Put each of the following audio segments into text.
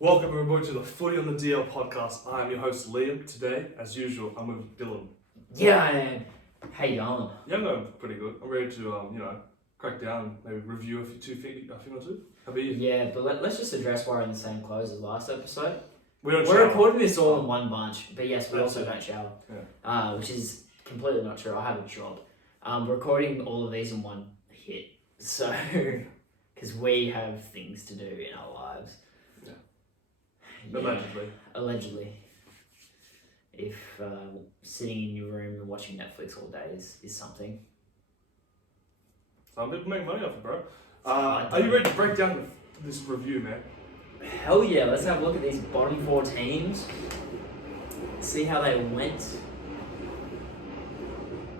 Welcome everybody to the Footy on the DL podcast. I am your host Liam. Today, as usual, I'm with Dylan. Yeah, I am. How you going? Yeah, I'm going pretty good. I'm ready to, crack down, maybe review a thing or two. How about you? Yeah, but let's just address why we're in the same clothes as last episode. We're recording this all in one bunch, but yes, we also don't shower, which is completely not true. I have a job. We're recording all of these in one hit, so because we have things to do in our lives. Yeah. Allegedly. If sitting in your room and watching Netflix all day is something. Some people make money off it, bro. Are you ready to break down this review, man? Hell yeah, let's have a look at these bottom four teams. See how they went.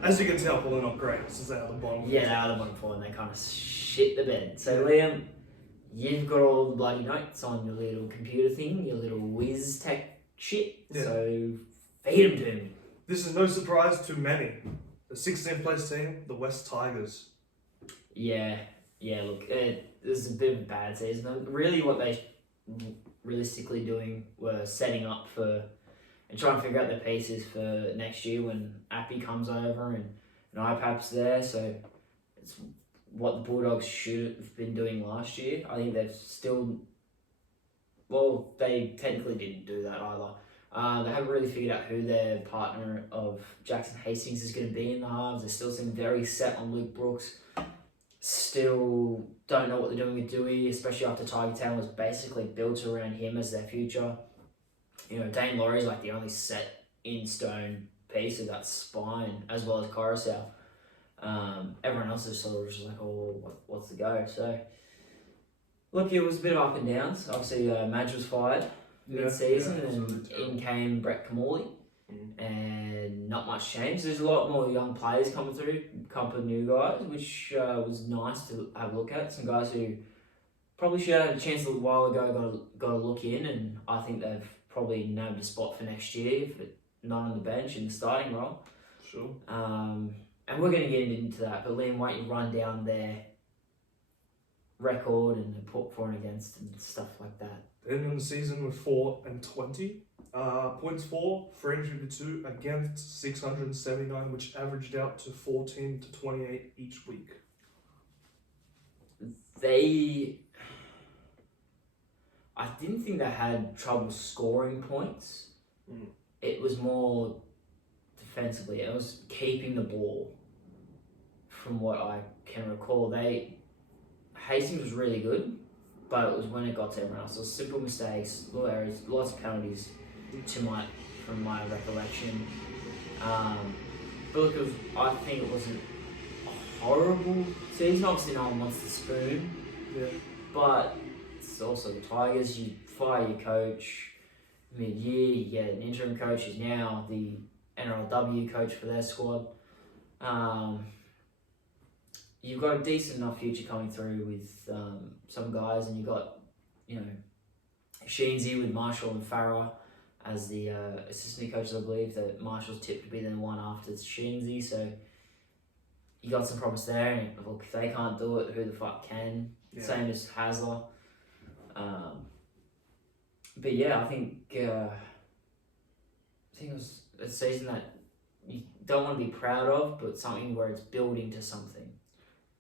As you can tell, they're not great since they are the bottom. Yeah, they are the bottom four and they kind of shit the bed. So Liam, you've got all the bloody notes on your little computer thing, your little whiz tech shit. Yeah. So feed them to me. This is no surprise to many. The 16th place team, the West Tigers. Yeah, look, this is a bit of a bad season. Really what they realistically doing were setting up for and trying to figure out their pieces for next year when Appy comes over and IPAP's there. So it's what the Bulldogs should have been doing last year. I think they've still... Well, they technically didn't do that either. They haven't really figured out who their partner of Jackson Hastings is going to be in the halves. They still seem very set on Luke Brooks. Still don't know what they're doing with Dewey, especially after Tiger Town was basically built around him as their future. You know, Dane Laurie's like the only set in stone piece of that spine, as well as Coruscant. Everyone else is sort of just like, oh, what's the go? So, look, it was a bit of up and downs. Obviously, Madge was fired mid-season, and in came Brett Camorley, and not much changed. There's a lot more young players coming through, a couple of new guys, which was nice to have a look at. Some guys who probably should have had a chance a little while ago got a look in, and I think they've probably nabbed a spot for next year, but not on the bench in the starting role. Sure. And we're going to get into that, but Liam, why don't you run down their record and the put for and against and stuff like that. They ended the season with 4-20. Points for 352 against 679, which averaged out to 14 to 28 each week. I didn't think they had trouble scoring points. It was more defensively. It was keeping the ball, from what I can recall. Hastings was really good, but it was when it got to everyone else. It was simple mistakes, little errors, lots of penalties from my recollection. But look, I think it wasn't a horrible season. Obviously no one wants the spoon, but it's also the Tigers. You fire your coach mid-year, you get an interim coach who's now the NRLW coach for their squad. You've got a decent enough future coming through with some guys, and you've got, Sheensy with Marshall and Farah as the assistant coaches, I believe. That Marshall's tipped to be the one after Sheensy, so you got some promise there. And look, if they can't do it, who the fuck can? Yeah. Same as Hasler. But yeah, I think it was a season that you don't want to be proud of, but something where it's building to something.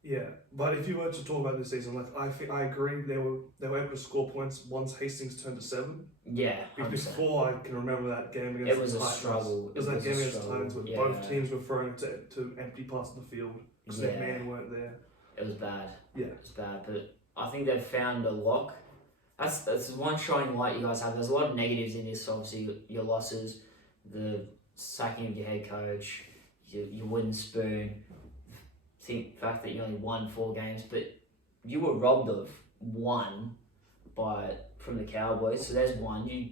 Yeah, but if you were to talk about this season, I agree they were able to score points once Hastings turned to 7. Yeah, 100%. Before I can remember that game against it was the a Titans. struggle. It was that game against the Titans where both teams were throwing to empty parts of the field because their man weren't there. It was bad. Yeah, it was bad. But I think they've found a lock. That's one shining light you guys have. There's a lot of negatives in this. Obviously, your losses, the sacking of your head coach, your wooden spoon. The fact that you only won 4 games, but you were robbed of 1 from the Cowboys. So there's one. You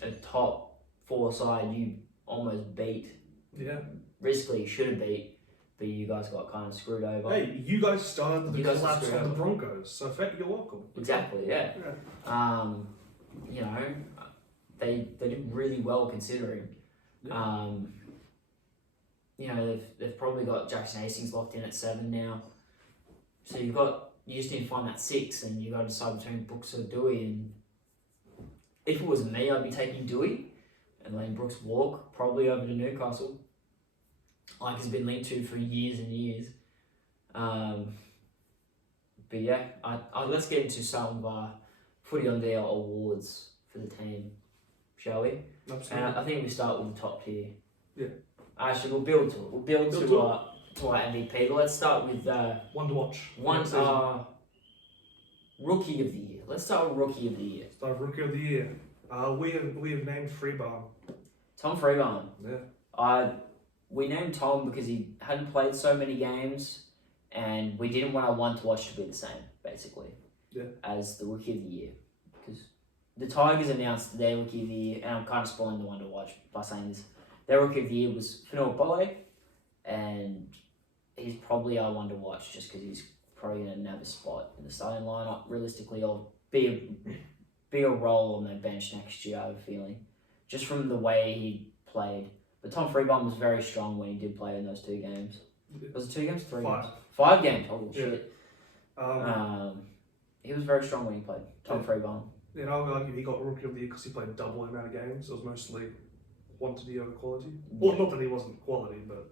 a top 4 side. You almost beat. Yeah. Riskily should have beat, but you guys got kind of screwed over. Hey, you guys started the collapse of the Broncos, so you're welcome. Exactly. Yeah. They did really well considering. Yeah. They've probably got Jackson Hastings locked in at 7 now. So you just need to find that 6, and you got to decide between Brooks or Dewey, and if it was me, I'd be taking Dewey and letting Brooks walk probably over to Newcastle, like has been linked to for years and years. But yeah, let's get into some of our footy on there awards for the team, shall we? Absolutely. And I think we start with the top tier. Yeah. Actually, we'll build to it. We'll build to our MVP. But let's start with one to watch. Rookie of the Year. Let's start with Rookie of the Year. Start with Rookie of the Year. We have named Freebarn. Tom Freebarn. Yeah. We named Tom because he hadn't played so many games, and we didn't want our one to watch to be the same, basically. Yeah. As the Rookie of the Year, because the Tigers announced their Rookie of the Year, and I'm kind of spoiling the one to watch by saying this. Their Rookie of the Year was Fanua Pole, and he's probably our one to watch just because he's probably going to nab a spot in the starting lineup realistically, or be a role on their bench next year, I have a feeling, just from the way he played. But Tom Freebarn was very strong when he did play in those 2 games. Was it 2 games? 3 games? 5 games. Holy shit. He was very strong when he played. Tom Freebarn. Yeah, and I would argue he got Rookie of the Year because he played double the amount of games. It was mostly quantity over quality. Well, not that he wasn't quality, but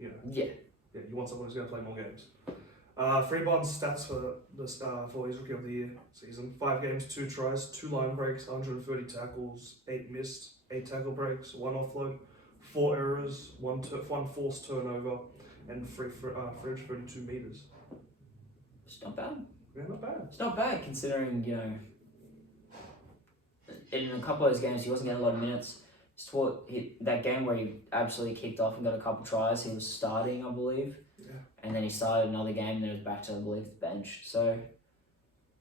you know. Yeah. Yeah, you want someone who's going to play more games. Freebarn's stats for his Rookie of the Year season: 5 games, 2 tries, 2 line breaks, 130 tackles, 8 missed, 8 tackle breaks, 1 offload, 4 errors, 1 forced turnover, and 332 meters. It's not bad. Yeah, not bad. It's not bad considering, you know, in a couple of those games he wasn't getting a lot of minutes. That game where he absolutely kicked off and got a couple tries, he was starting, I believe. Yeah. And then he started another game, and then it was back to, I believe, the bench. So,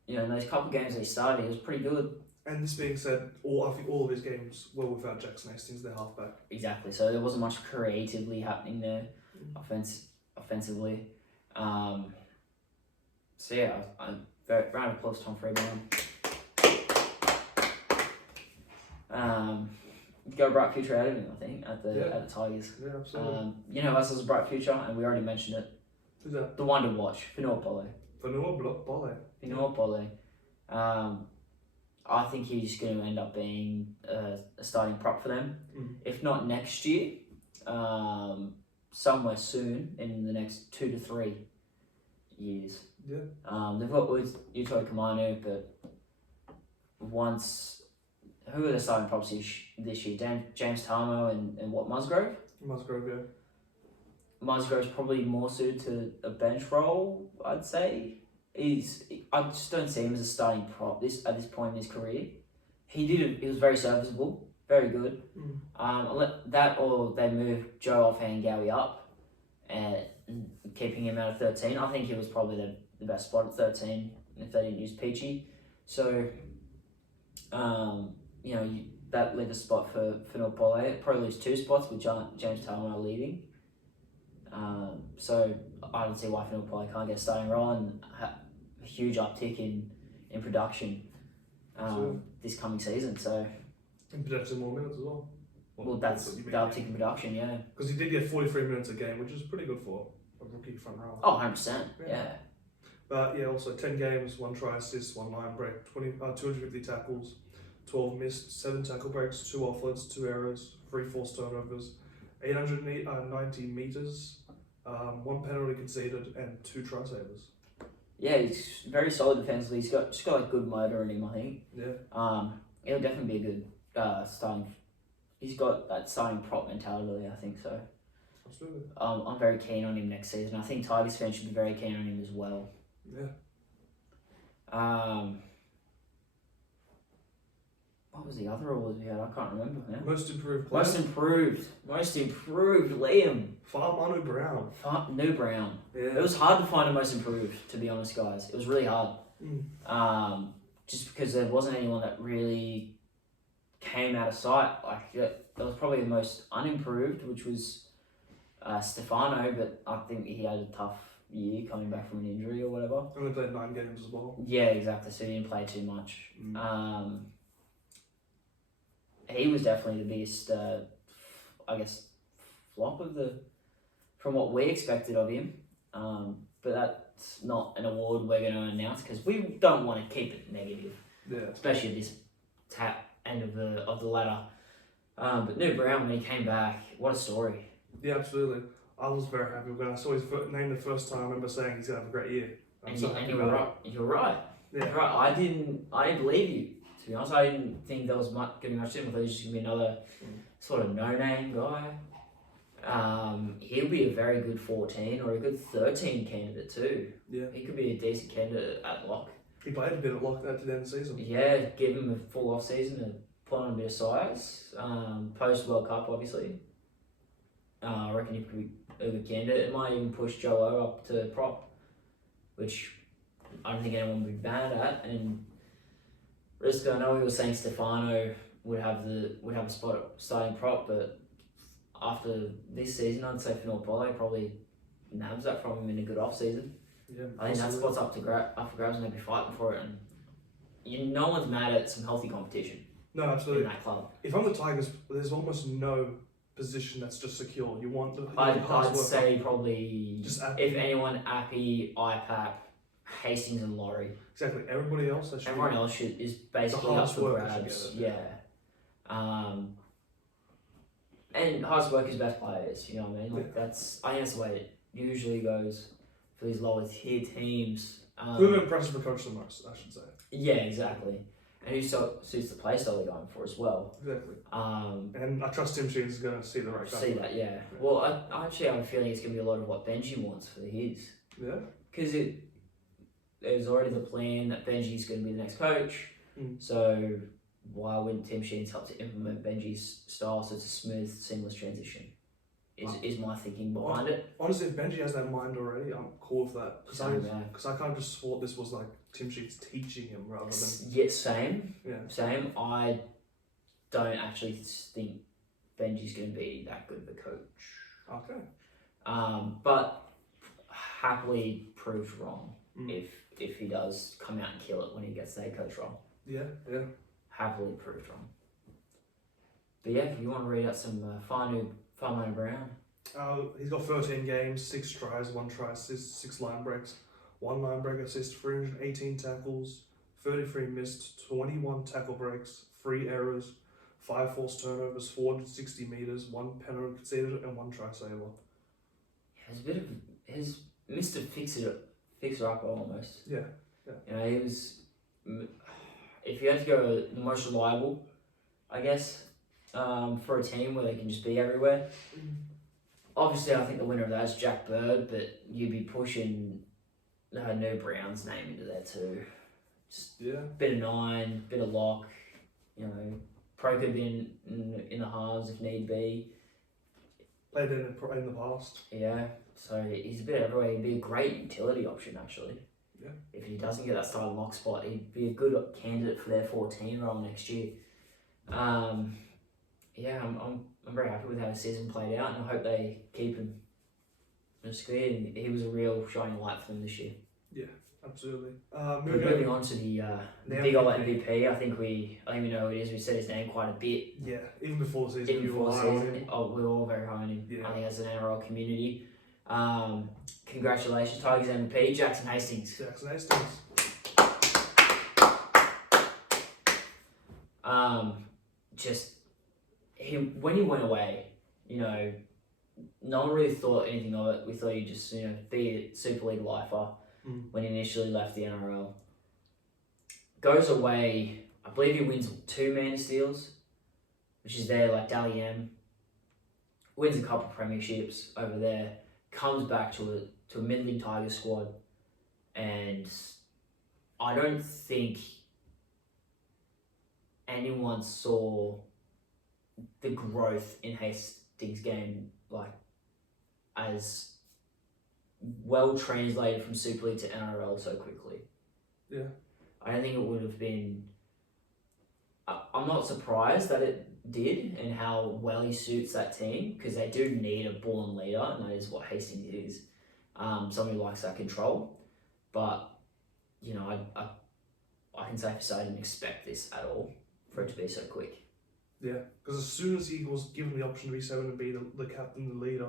you know, in those couple of games that he started, he was pretty good. And this being said, I think all of his games were without Jackson Hastings, their halfback. Exactly. So there wasn't much creatively happening there, offensively. So yeah, I'm very round of applause to Tom Freebarn. Got a bright future out of him, I think, at the Tigers. Yeah, absolutely. You know, us as a bright future, and we already mentioned it. Who's that? The one to watch, Fanua Pole. Fanua Pole. I think he's going to end up being a starting prop for them. If not next year, somewhere soon in the next 2 to 3 years. Yeah. They've got with Uto Kamanu, but who are the starting props this year? James Tarmo and what, Musgrove? Musgrove, yeah. Musgrove's probably more suited to a bench role, I'd say. I just don't see him as a starting prop at this point in his career. He was very serviceable, very good. That or they move Joe Ofahengaue up and keeping him out of 13. I think he was probably the best spot at 13 if they didn't use Peachy. So, you know, that leaves a spot for Fanua Pole. Probably lose 2 spots with James Tarmo leaving. So I don't see why Fanua Pole can't get a starting role and a huge uptick in production this coming season. So and potentially more minutes as well. Well, that's the uptick in production, yeah. Because he did get 43 minutes a game, which is pretty good for a rookie front row. Oh, 100%, yeah. But yeah, also 10 games, 1 try assist, 1 line break, 250 tackles, 12 missed, 7 tackle breaks, 2 offloads, 2 errors, 3 forced turnovers, 890 meters, 1 penalty conceded, and 2 try savers. Yeah, he's very solid defensively. He's got like good motor in him, I think. Yeah. He'll definitely be a good starting. He's got that starting prop mentality, I think so. Absolutely. I'm very keen on him next season. I think Tigers fans should be very keen on him as well. Yeah. What was the other award we had? I can't remember now. Most improved player. Most improved, Liam. Manu Brown. New Brown. Yeah. It was hard to find a most improved, to be honest, guys. It was really hard. Just because there wasn't anyone that really came out of sight. Like that was probably the most unimproved, which was Stefano, but I think he had a tough year coming back from an injury or whatever. Only played 9 games as well. Yeah, exactly. So he didn't play too much. He was definitely the biggest, I guess, flop from what we expected of him. But that's not an award we're going to announce because we don't want to keep it negative. Yeah. Especially at this end of the ladder. But New Brown, when he came back, what a story. Yeah, absolutely. I was very happy when I saw his name the first time. I remember saying he's gonna have a great year. And you were right. You're right. Yeah. You're right. I didn't believe you. To be honest, I didn't think there was going to be much to him. I thought he was just going to be another sort of no-name guy. He'll be a very good 14 or a good 13 candidate too. Yeah. He could be a decent candidate at lock. He played a bit of lock at the end of the season. Yeah, give him a full off season and put on a bit of size. Post World Cup, obviously. I reckon he could be a good candidate. It might even push Joe O up to prop, which I don't think anyone would be bad at. And Risco, I know we were saying Stefano would have a spot at starting prop, but after this season, I'd say Fanua Pole probably nabs that from him in a good off season. Yeah, I think that spot's up for grabs, and they'll be fighting for it. And no one's mad at some healthy competition. No, absolutely. In that club, if I'm the Tigers, there's almost no position that's just secure. You want the I'd say probably just if anyone, Appy, IPAP, Hastings, and Laurie. Exactly. Everybody else. Everyone else is basically up for grabs. Yeah. And hardest workers, best players. You know what I mean? Like I think that's the way it usually goes for these lower tier teams. Who impresses the coach the most? I should say. Yeah, exactly. And who suits the play style they're going for as well. Exactly. And I trust Tim Sheens is going to see the right guy. See that, yeah. Well, I actually have a feeling it's going to be a lot of what Benji wants for his. Yeah. Because there's already the plan that Benji's going to be the next coach. So why wouldn't Tim Sheens help to implement Benji's style so it's a smooth, seamless transition? Is my thinking behind it. Honestly, if Benji has that mind already, I'm cool with that. Because I kind of just thought this was like Tim Sheens teaching him rather than... Yeah, same. Yeah. Same. I don't actually think Benji's going to be that good of a coach. Okay. But happily proved wrong if he does come out and kill it when he gets the head coach wrong. Yeah. Happily proved wrong. But yeah, if you want to read out some Farnham Brown. He's got 13 games, 6 tries, 1 try assist, 6 line breaks, 1 line break assist, 318 tackles, 33 missed, 21 tackle breaks, 3 errors, 5 forced turnovers, 460 metres, 1 penalty conceded, and 1 try saver. He's Mr. Fixer-upper almost. Yeah. You know, he was... If you had to go the most reliable, I guess, for a team where they can just be everywhere. Obviously, I think the winner of that is Jack Bird, but you'd be pushing New Brown's name into there too. Just bit of 9, bit of lock. You know, Pro could be in the halves if need be. Played in the past. Yeah, so he's a bit everywhere. He'd be a great utility option actually. Yeah. If he doesn't get that starting lock spot, he'd be a good candidate for their 14 role next year. Yeah, I'm very happy with how the season played out, and I hope they keep him. Basically, and he was a real shining light for them this year. Yeah, absolutely. Moving on to the big old MVP, I think we know who it is. We said his name quite a bit. Yeah, even before the season. We were all very high on him. Yeah. I think as an NRL community. Congratulations, Tigers MVP, Jackson Hastings. When he went away, you know, no one really thought anything of it. We thought he'd just, you know, be a Super League lifer when he initially left the NRL. Goes away, I believe he wins 2 Man Steals, which is there, like Dally M. Wins a couple of premierships over there, comes back to a middling Tigers squad, and I don't think anyone saw the growth in Hastings' game like as well translated from Super League to NRL so quickly. Yeah. I don't think it would have been... I'm not surprised that it did and how well he suits that team, because they do need a ball-on leader, and that is what Hastings is. Somebody who likes that control. But, you know, I can safely say I didn't expect this at all for it to be so quick. Yeah, because as soon as he was given the option to be 7 and be the captain, the leader,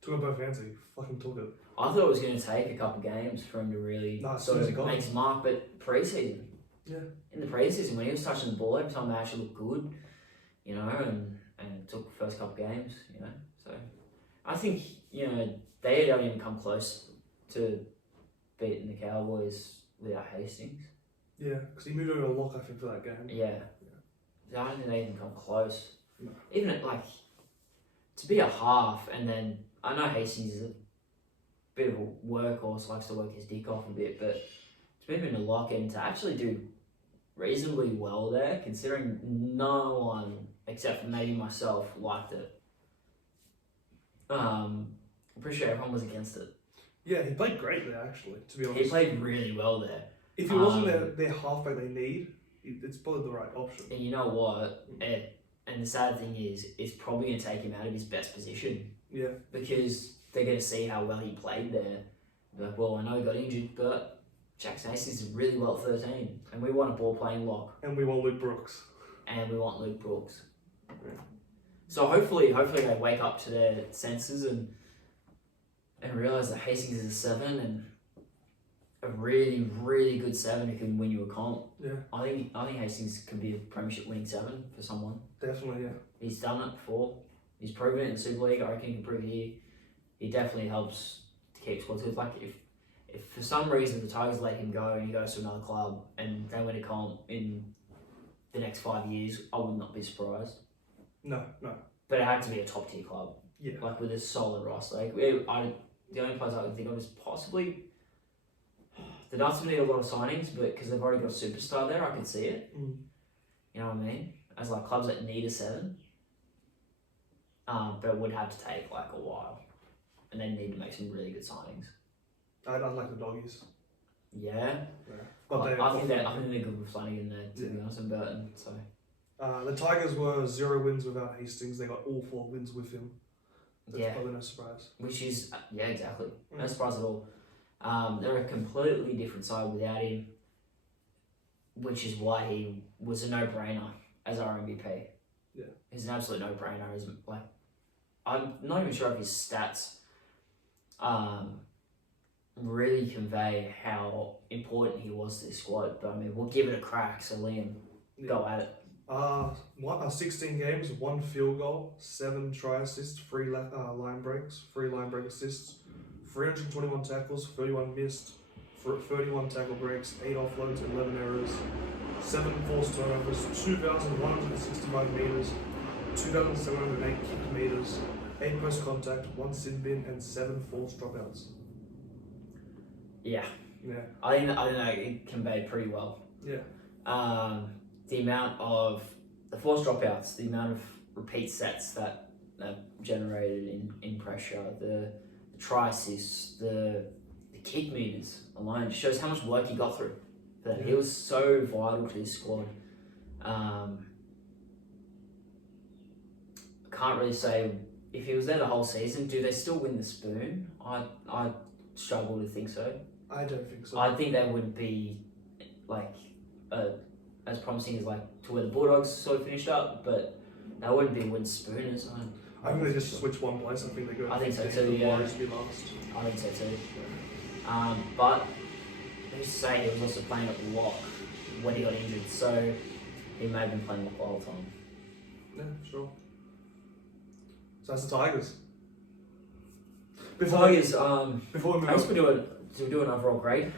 took it both hands, he fucking took it. I thought it was going to take a couple games for him to really sort of make his mark, but pre-season. Yeah. in the preseason when he was touching the ball every time they actually looked good, you know, and took the first couple games, you know. So I think, you know, they don't even come close to beating the Cowboys without Hastings. Yeah, because he moved over to lock, I think, for that game. Yeah. I don't think they even come close. No. Even at, like, to be a half, and then I know Hastings is a bit of a workhorse, likes to work his dick off a bit, but to move into lock and to actually do reasonably well there, considering no one except for maybe myself liked it. I'm pretty sure everyone was against it. Yeah, he played great there, actually, to be honest. He played really well there. If he wasn't their halfback they need, it's probably the right option. And you know what? And the sad thing is, it's probably going to take him out of his best position. Yeah. Because they're going to see how well he played there. They're like, well, I know he got injured, but Jackson Hastings did really well at 13. And we want a ball playing lock. And we want Luke Brooks. And we want Luke Brooks. Yeah. So hopefully they wake up to their senses and realise that Hastings is a 7 and a really, really good 7 who can win you a comp. Yeah. I think Hastings can be a premiership winning 7 for someone. Definitely, yeah. He's done it before. He's proven it in the Super League. I reckon he can prove it here. He definitely helps to keep squads good. Like if for some reason the Tigers let him go and he goes to another club and they win a comp in the next 5 years, I would not be surprised. No. But it had to be a top tier club. Yeah. Like with a solid roster. Like the only players I can think of is possibly the Nuts would need a lot of signings, but because they've already got a superstar there, I can see it. Mm. You know what I mean? As like clubs that need a 7. But it would have to take like a while. And they need to make some really good signings. I like the Doggies. Yeah. But I think they're good with Flanagan there, to be honest, and Burton. So the Tigers were 0 wins without Hastings. They got all 4 wins with him. That's probably no surprise. Which is, exactly. No surprise at all. They're a completely different side without him, which is why he was a no-brainer as our MVP. Yeah. He's an absolute no-brainer. He's like, I'm not even sure if his stats really convey how important he was to this squad, but I mean, we'll give it a crack, so Liam, go at it. 16 games, 1 field goal, 7 try assists, 3 line breaks, 3 line break assists, 321 tackles, 31 missed, 31 tackle breaks, 8 offloads, 11 errors, 7 forced turnovers, 2,165 metres, 2,708 kick metres, 8 post contact, 1 sin bin, and 7 forced dropouts. Yeah. I think that it conveyed pretty well. Yeah. The amount of the forced dropouts, the amount of repeat sets that generated in pressure, the try assists, the kick meters alone just shows how much work he got through. That he was so vital to this squad. I can't really say if he was there the whole season. Do they still win the Spoon? I struggle to think so. I don't think so. I think that would be like as promising as like to where the Bulldogs sort of finished up, but that wouldn't be win Spooners. I think they just switch one place. I think they go. I think so too. The Yeah. Warriors be last. I think so too. But who's to say he was also playing at lock when he got injured, so he may have been playing lock the whole time. Yeah, sure. So that's the Tigers. Before we move on, do we do an overall grade?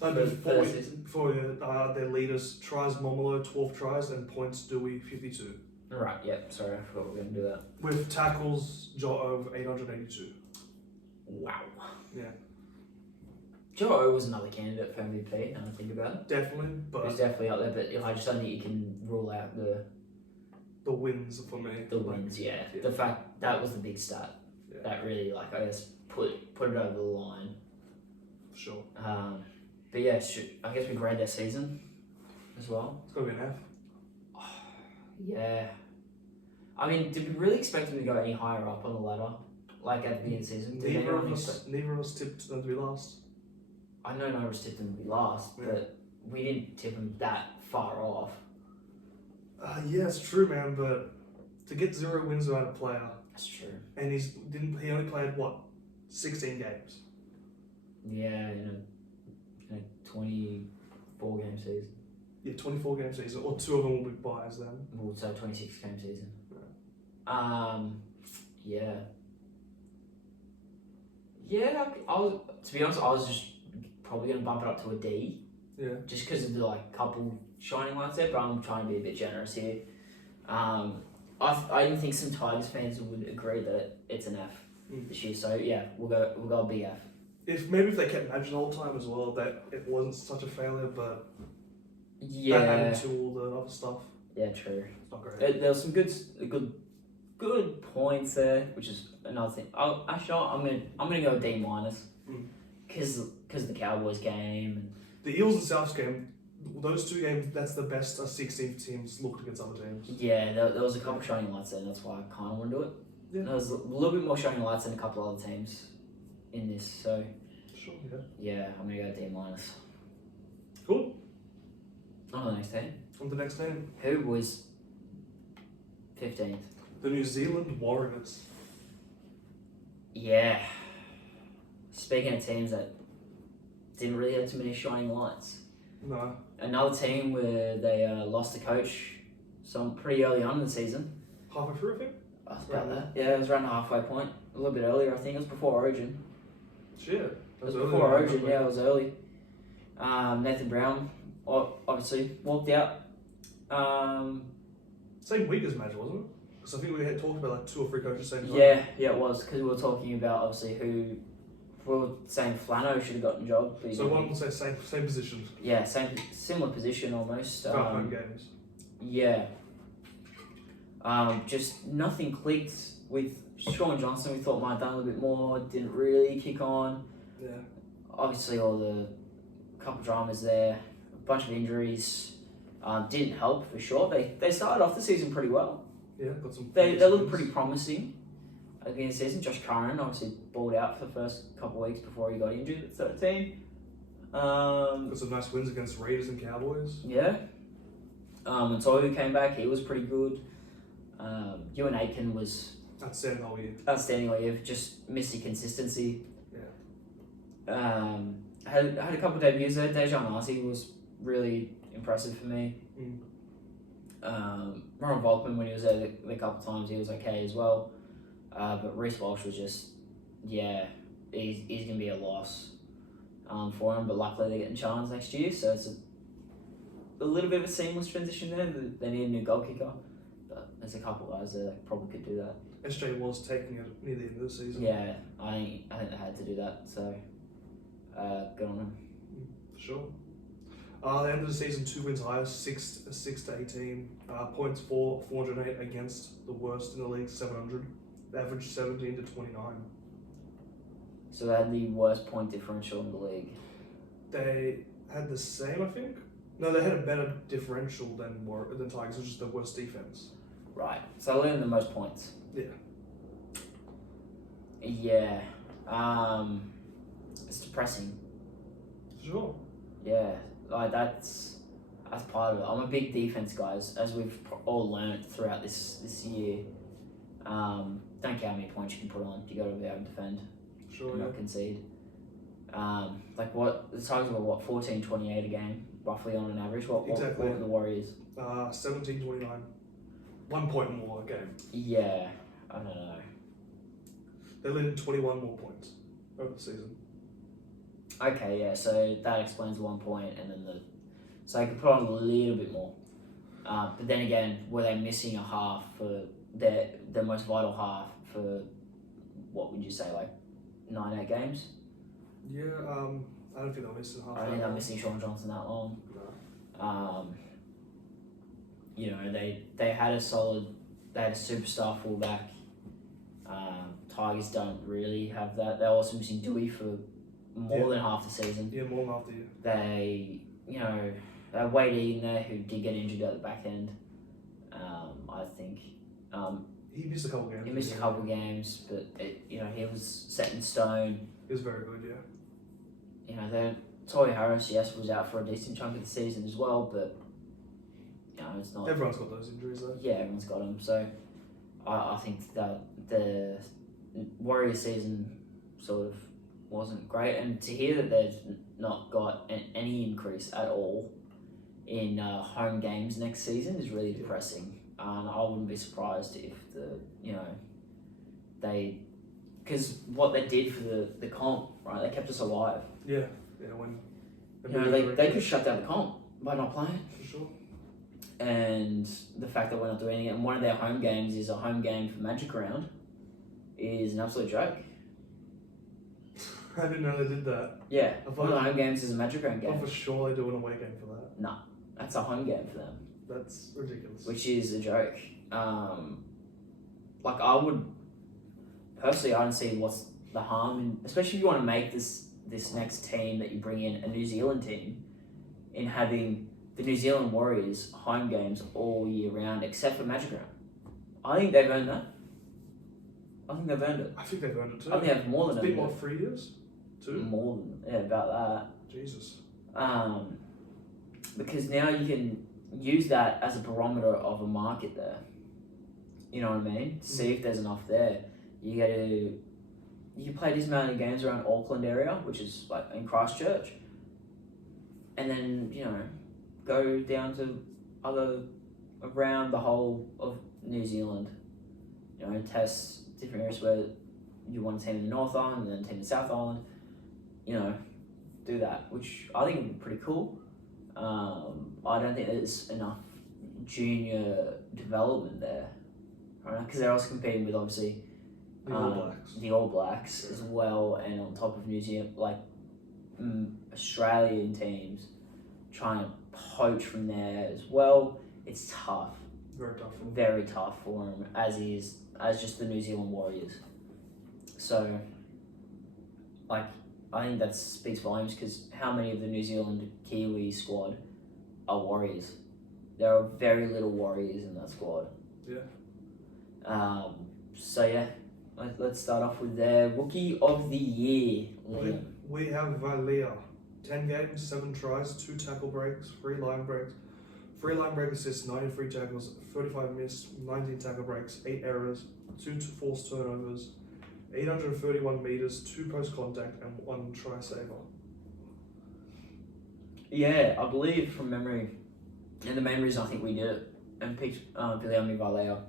Before their leaders, tries Momolo 12 tries and points Dewey 52. Right, yep, sorry, I forgot we were going to do that. With tackles, Joe of 882. Wow. Yeah. Joe O was another candidate for MVP, now I think about it. Definitely, but he's definitely up there, but I just don't think you can rule out the wins for me. The wins, yeah. The fact that was the big stat. Yeah. That really, like, I guess, put it over the line. For sure. But yeah, I guess we grade their season as well. It's got to be an F. Yeah. I mean, did we really expect them to go any higher up on the ladder? Like at the beginning of the season? Neither of us tipped them to be last. I know none of us tipped them to be last, but we didn't tip them that far off. Yeah, it's true, man, but to get 0 wins without a player. That's true. And he only played, 16 games? Yeah, in a 24 game season. Yeah, 24 game season, or 2 of them will be buys then. Well, so 26 game season. Yeah. Yeah. Yeah, to be honest, I was just probably going to bump it up to a D. Yeah. Just because of the couple shining lights there, but I'm trying to be a bit generous here. I even think some Tigers fans would agree that it's an F this year. So yeah, we'll go BF. If they kept Madge the whole time as well, that it wasn't such a failure, but that Yeah, added to all the other stuff. yeah, true. It's not great. There was some good points there, which is another thing. I'm gonna go D minus because the Cowboys game and The Eels and Souths game, those 2 games, that's the best 16 teams looked against other teams. yeah, there was a couple shining lights there, and that's why I kind of want to do it. Yeah. There was a little bit more shining lights than a couple other teams in this, so Sure, yeah, I'm gonna go D minus. Cool. On to the next team. On to the next team. Who was 15th? The New Zealand Warriors. Yeah. Speaking of teams that didn't really have too many shining lights, No. another team where they lost a coach pretty early on in the season. Halfway through, I think. About that. Yeah, it was around the halfway point. A little bit earlier, I think. It was before Origin. Shit. It was before Origin, yeah, it was early. Nathan Brown obviously walked out. Same week as Madge, wasn't it? Because I think we had talked about 2 or 3 coaches saying. Yeah, it was, because we were talking about obviously who. We were saying Flano should have gotten a job. But So one will say same position. Yeah, similar position almost. Home games. Yeah. Just nothing clicked with Sean Johnson. We thought might have done a little bit more. Didn't really kick on. Yeah. Obviously, all the couple dramas there, a bunch of injuries, didn't help for sure. They started off the season pretty well. Yeah, got some. They looked pretty promising at the beginning of the season. Josh Curran obviously balled out for the first couple of weeks before he got injured at 13. Got some nice wins against Raiders and Cowboys. Yeah. And Tohu came back. He was pretty good. Ewan Aitken was Outstanding all year. outstanding all year, just missing consistency. Yeah. Had a couple of debuts there. Dejan Arce was really impressive for me. Ron Volkman, when he was there the couple of times, he was okay as well. But Reece Walsh was just, yeah, he's going to be a loss for him. But luckily they're getting Chance next year, so it's a little bit of a seamless transition there. They need a new goal kicker. But there's a couple of guys there that probably could do that. SJ was taking it near the end of the season. Yeah, I think they had to do that, so good on them. For sure. They ended the season 2 wins higher, 6 to 18. Points for 408 against the worst in the league, 700. They averaged 17 to 29. So they had the worst point differential in the league. They had the same, I think. No, they had a better differential than Tigers, which is the worst defense. Right. So they earned the most points. Yeah. Yeah. It's depressing. Sure. Yeah. Like that's part of it. I'm a big defense guy, as we've all learned throughout this year. Don't care how many points you can put on. You got to be able to defend. Sure. And not concede. Like what the Tigers were 14-28 a game, roughly on an average. What were the Warriors? 17-29. 1 point more a game. Yeah, I don't know. They led in 21 more points over the season. Okay, yeah, so that explains 1 point, and then so they could put on a little bit more. But then again, were they missing a half for their most vital half for what would you say, like 9-8 games? Yeah, I don't think they're missing half. I don't think they're missing Sean Johnson that long. No. You know, they had a superstar fullback. Tigers don't really have that. They're also missing Dewey for more than half the season. Yeah, more than half the year. They had Wade Egan there who did get injured at the back end. I think. He missed a couple games. He missed a couple games, but he was set in stone. He was very good, yeah. Tory Harris, yes, was out for a decent chunk of the season as well, but it's not. Everyone's got those injuries though. Yeah, everyone's got them. So I think that the Warriors season sort of wasn't great, and to hear that they've not got any increase at all in home games next season is really depressing. I wouldn't be surprised if because what they did for the comp, right? They kept us alive. Yeah, when they could shut down the comp by not playing. For sure. And the fact that we're not doing it, and one of their home games is a home game for Magic Round, is an absolute joke. I didn't know they did that. Yeah, I thought one of the home games is a Magic Round Oh, game. for sure they do an away game for that. That's a home game for them, That's ridiculous. which is a joke. I would personally, I don't see what's the harm, especially if you want to make this next team that you bring in a New Zealand team, in having the New Zealand Warriors home games all year round, except for Magic Round. I think they've earned that. I think they've earned it. I think they've earned it too. I think they've more than It's been earned what, 3 years? 2? More than about Jesus. that. Because now you can use that as a barometer of a market there. You know what I mean? See if there's enough there. You play this amount of games around Auckland area, which is like in Christchurch, and then go down to around the whole of New Zealand. And test different areas where you want a team in the North Island and then a team in the South Island. Do that, which I think would be pretty cool. I don't think there's enough junior development there, right? Because they're also competing with obviously the All Blacks as well, and on top of New Zealand, Australian teams trying to poach from there as well. It's tough. Very tough. Very tough for them, as just the New Zealand Warriors. So, I think that speaks volumes, because how many of the New Zealand Kiwi squad are Warriors? There are very little Warriors in that squad. Yeah. Let's start off with their Rookie of the Year, Liam. We have Valia. 10 games, 7 tries, 2 tackle breaks, 3 line breaks, 3 line break assists, 93 tackles, 35 missed, 19 tackle breaks, 8 errors, 2 forced turnovers, 831 meters, 2 post contact, and 1 try saver. Yeah, I believe from memory, and the main reason I think we did it and picked Viliami Vallejo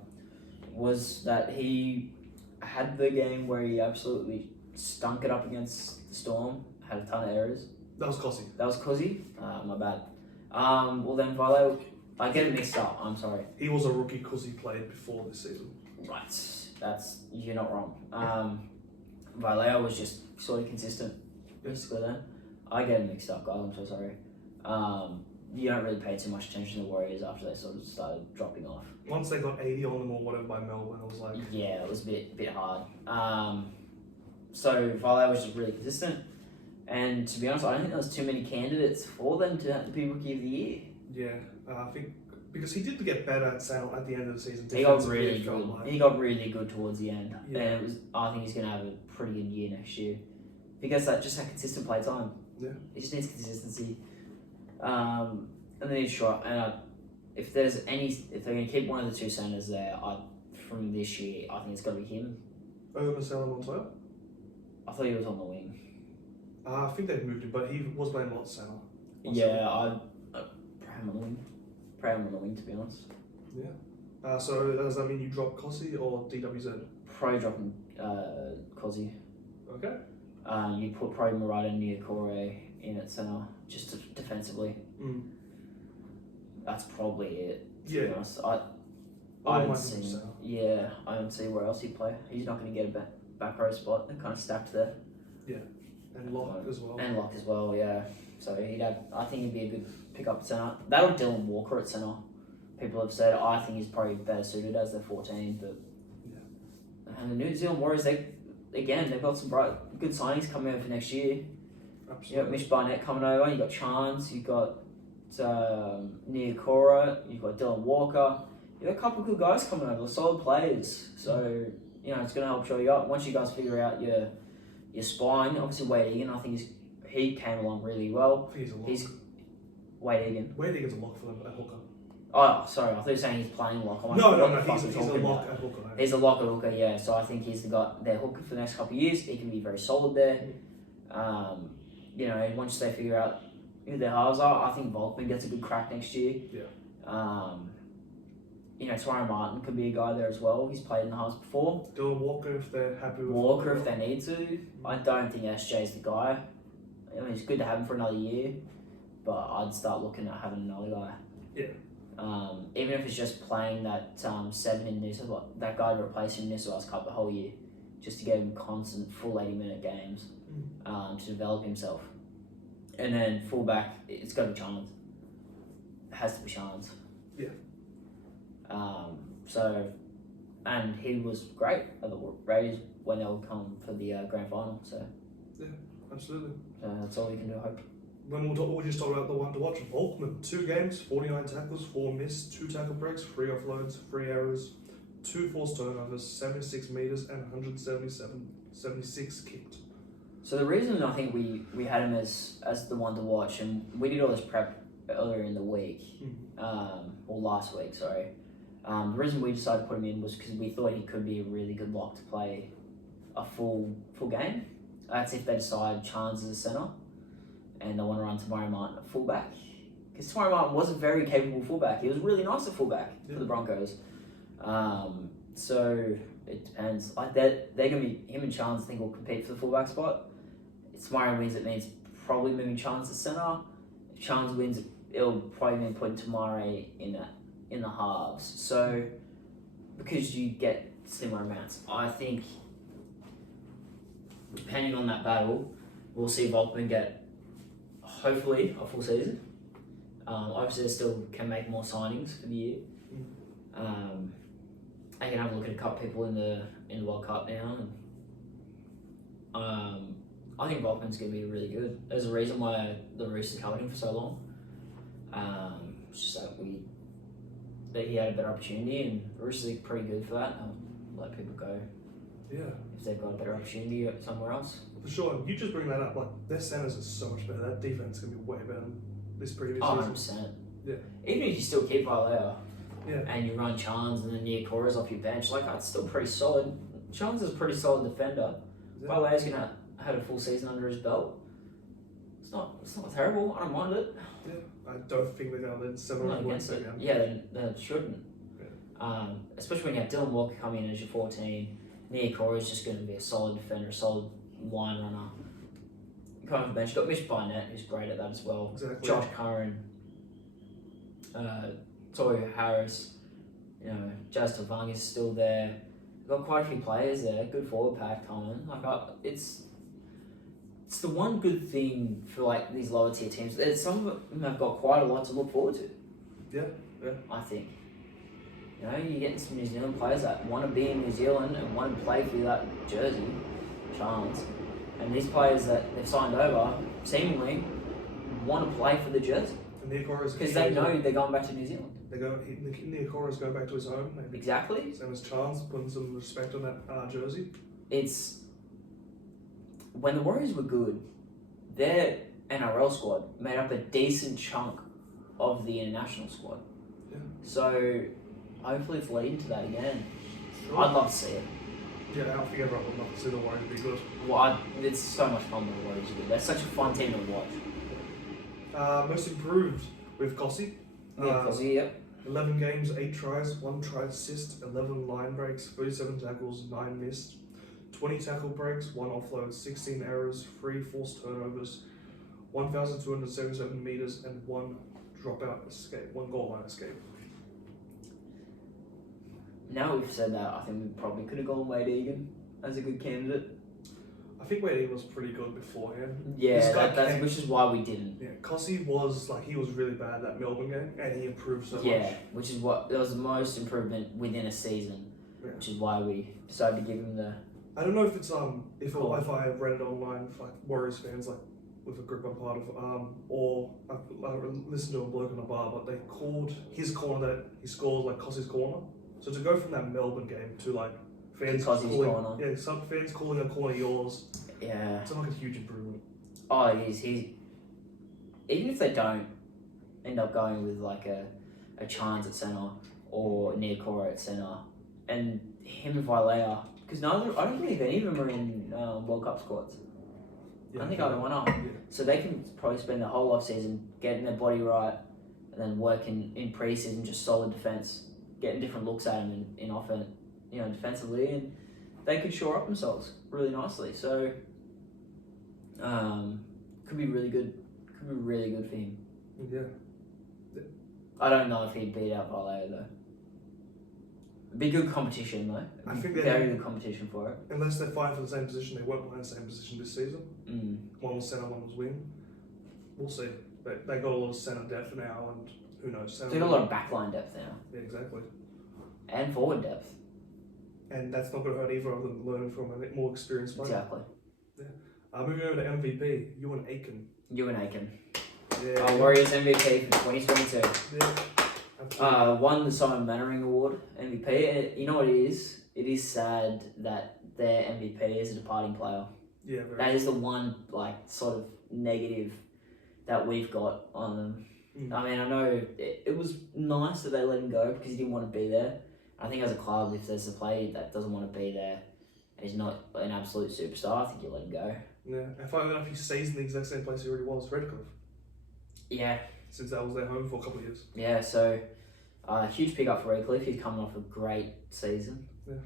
was that he had the game where he absolutely stunk it up against the Storm, had a ton of errors. That was Cossi. That was Cozy? My bad. Well then Vallejo, I get it mixed up, I'm sorry. He was a rookie because he played before this season. Right, you're not wrong. Vallejo was just sort of consistent, basically then. I get it mixed up, guys, I'm so sorry. You don't really pay too much attention to the Warriors after they sort of started dropping off. Once they got 80 on them or whatever by Melbourne, I was like... Yeah, it was a bit hard. So Vallejo was just really consistent. And to be honest, I don't think there was too many candidates for them to be Rookie of the Year. Yeah, I think because he did get better at the end of the season. He got really good. He got really good towards the end, and I think he's going to have a pretty good year next year. He gets that consistent play time. Yeah, he just needs consistency. And they need shot. And if they're going to keep one of the 2 centers there, from this year, I think it's got to be him. Over Marcelo Montoya. I thought he was on the wing. I think they've moved him, but he was playing a lot center. Yeah, I'd pray him on the wing. Pray him on the wing, to be honest. Yeah. So does that mean you drop Cossi or DWZ? Probably dropping Cozzy. Okay. You put probably Murata near Corey in at centre, just defensively. That's probably it. To be honest. I don't see. Yeah, I don't see where else he'd play. He's not going to get a back row spot. They're kind of stacked there. Yeah. And Locke as well. And Locke as well, yeah. So I think he'd be a good pick-up at centre. That or Dylan Walker at centre. People have said I think he's probably better suited as their 14, but and the New Zealand Warriors, they've got some good signings coming over for next year. Absolutely. You got Mitch Barnett coming over. You got Chance. You got Nia Cora. You've got Dylan Walker. You got a couple of good guys coming over, solid players. So it's going to help show you up. Once you guys figure out your spine, obviously Wade Egan, I think he came along really well. I think he's a lock. Wade Egan. Wade Egan's a lock for them at hooker. Oh, sorry, I thought you were saying he's playing lock. No, he's a lock at hooker. He's a lock at hooker, yeah. So I think he's their hooker for the next couple of years. He can be very solid there. Once they figure out who their halves are. I think Volkman gets a good crack next year. Yeah. Tyrone Martin could be a guy there as well. He's played in the halves before. Dylan Walker, if they're happy with Walker, if they need to. I don't think SJ's the guy. I mean, it's good to have him for another year, but I'd start looking at having another guy. Yeah. Even if it's just playing that 7 in New South Wales, that guy to replace him in New South Wales Cup the whole year, just to give him constant full 80-minute games to develop himself. And then fullback, it's got to be Chance. It has to be Chance. Yeah. And he was great at the Raiders when they would come for the grand final. So yeah, absolutely. That's all we can do, I hope. Then we'll just talk about the one to watch. Volkman, 2 games, 49 tackles, 4 missed, 2 tackle breaks, 3 offloads, 3 errors, 2 forced turnovers, 76 metres and 76 kicked. So the reason I think we had him as the one to watch, and we did all this prep earlier in the week, or last week, sorry. The reason we decided to put him in was because we thought he could be a really good lock to play a full game. That's if they decide Chance is a centre and they want to run Tamari Martin at fullback. Because Tamari Martin was a very capable fullback. He was really nice at fullback for the Broncos. So it depends. Like they're going to be, him and Chance I think will compete for the fullback spot. If Tamari wins, it means probably moving Chance to centre. If Chance wins, it'll probably mean putting Tamari in the halves. So because you get similar amounts, I think depending on that battle, we'll see Volkman get hopefully a full season. Obviously, they still can make more signings for the year. I can have a look at a couple people in the World Cup now, and I think Volkman's going to be really good. There's a reason why the Roosters covered him for so long. It's just that he had a better opportunity, and the Roosters are pretty good for that. Let people go. Yeah. If they've got a better opportunity somewhere else. For sure. You just bring that up. Like, their centres are so much better. That defense is going to be way better than this previous season. 100%. Yeah. Even if you still keep Valea Yeah. and you run Chance and then Nia Cora's off your bench, like that's still pretty solid. Chance is a pretty solid defender. Yeah. Valea's going to have a full season under his belt. It's not terrible. I don't mind it. Yeah. I don't think they're going to let 7 I'm not against it. Yeah, they shouldn't. Yeah. Especially when you have Dylan Walker come in as your 14. Nia Cora is just going to be a solid defender, a solid line runner. Coming off the bench, you've got Mitch Barnett, who's great at that as well. Exactly. Josh Curran, Toya Harris, Jazz Tavang is still there. We've got quite a few players there. Good forward pack coming. It's the one good thing for like these lower tier teams. Some of them have got quite a lot to look forward to. Yeah. I think. You're getting some New Zealand players that want to be in New Zealand and want to play for that jersey, Chance. And these players that they've signed over seemingly want to play for the jersey. Because they know they're going back to New Zealand. Nia Cora's going back to his home. Exactly. Same as Chance, putting some respect on that jersey. It's when the Warriors were good, their NRL squad made up a decent chunk of the international squad. Yeah. So hopefully it's leading to that again. Sure. I'd love to see it. Yeah, I forget about them. I'd love to see the Warriors be good. Well, it's so much fun when the Warriors are good. They're such a fun team to watch. Most improved with Kossi. Yep. 11 games, 8 tries, 1 try assist, 11 line breaks, 37 tackles, 9 missed, 20 tackle breaks, 1 offload, 16 errors, 3 forced turnovers, 1,277 metres, and 1 dropout escape, 1 goal line escape. Now we've said that, I think we probably could have gone Wade Egan as a good candidate. I think Wade Egan was pretty good beforehand. Yeah, which is why we didn't. Yeah, Kossi was really bad that Melbourne game, and he improved so much. Yeah, which is what there was the most improvement within a season, which is why we decided to give him the. I don't know if it's if I read it online, like Warriors fans, like with a group I'm part of, or I listened to a bloke in a bar, but they called his corner that he scores like Kossi's corner. So to go from that Melbourne game to like fans calling, some fans calling a corner yours. Yeah. It's like a huge improvement. Oh, it is. He's even if they don't end up going with like a Chance at centre or Nia Cora at centre, and him and Valea, because I don't believe any of them are in World Cup squads. Yeah, I think either one are. Yeah. So they can probably spend the whole off season getting their body right, and then working in pre-season just solid defense, getting different looks at them in offense, defensively, and they could shore up themselves really nicely. So, could be really good. Could be really good for him. Yeah. I don't know if he'd beat out Vallejo though. It'd be good competition though. I think Very good competition for it. Unless they're fighting for the same position, they won't play the same position this season. One was centre, one was wing. We'll see. They got a lot of centre depth now, and who knows? They got a lot of backline depth now. Yeah, exactly. And forward depth. And that's not going to hurt either of them learning from a more experienced player. Exactly. Moving over to MVP, Ewan Aiken. Ewan Aiken. Yeah. Warriors MVP for 2022. Yeah. Won the Simon Mannering Award MVP. And you know what it is? It is sad that their MVP is a departing player. Yeah. That is the one sort of negative that we've got on them. I mean, I know it was nice that they let him go because he didn't want to be there. I think as a club, if there's a player that doesn't want to be there and he's not an absolute superstar, I think you let him go. Yeah. And finally enough, he stays in the exact same place he already was, Redcliffe. Yeah. Since that was their home for a couple of years. Yeah, so huge pick up for Redcliffe. He's coming off a great season. Yeah.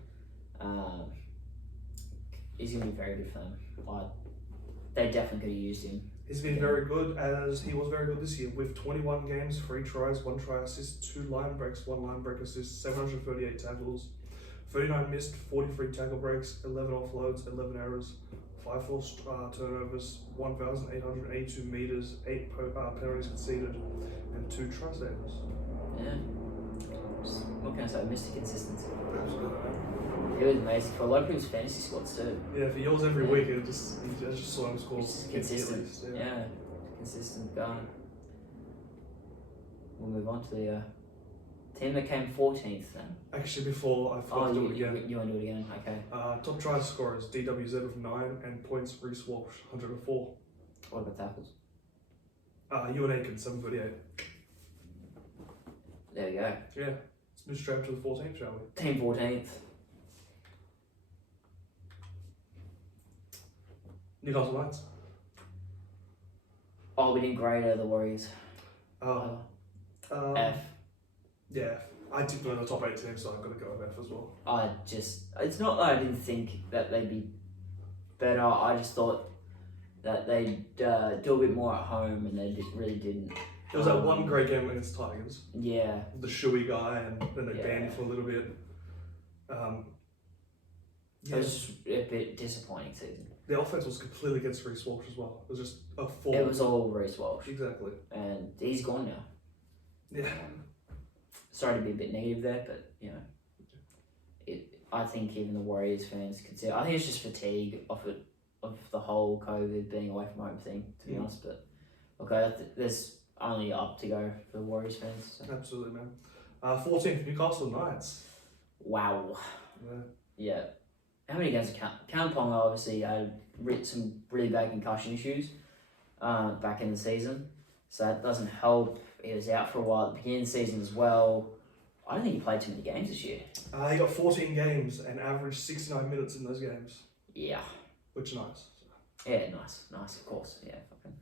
He's going to be very good for them. They definitely could have used him. He's been very good, as he was very good this year, with 21 games, 3 tries, 1 try assist, 2 line breaks, 1 line break assist, 738 tackles, 39 missed, 43 tackle breaks, 11 offloads, 11 errors, 5 forced turnovers, 1,882 meters, 8 penalties conceded, and 2 try savers. Yeah. What can I say? Mr. Consistency. Absolutely. It was amazing for a lot of people's fantasy squads too. Yeah, for yours every week, I just saw him score. It's just consistent. Yeah. Consistent guy. We'll move on to the team that came 14th then. Actually, before I forgot to do it again. You want to do it again? Okay. Top try scorers, DWZ with 9, and points, Reece Walsh, 104. What about tackles? Ewan Aiken, 738. There we go. Yeah. Let's move straight to the 14th, shall we? Team 14th. Newcastle Knights. Oh, we didn't grade over the Warriors. F. Yeah, I did go in the top 8 teams, so I'm going to go with F as well. It's not that I didn't think that they'd be better, I just thought that they'd do a bit more at home, and they really didn't. There was that one great game against Tigers. Yeah. The Shuey guy, and then they banned him for a little bit. It was just a bit disappointing season. The offense was completely against Reece Walsh as well. It was just a 4. It was all Reece Walsh. Exactly. And he's gone now. Yeah. Sorry to be a bit negative there, but I think even the Warriors fans consider. I think it's just fatigue of the whole COVID being away from home thing, to be honest. But okay, there's only up to go for the Warriors fans. So. Absolutely, man. 14th, Newcastle Knights. Wow. Yeah. How many games? Callum Ponga obviously had some really bad concussion issues back in the season, so that doesn't help. He was out for a while at the beginning of the season as well. I don't think he played too many games this year. He got 14 games and averaged 69 minutes in those games. Yeah. Which is nice. Yeah, nice, of course. Yeah, fucking.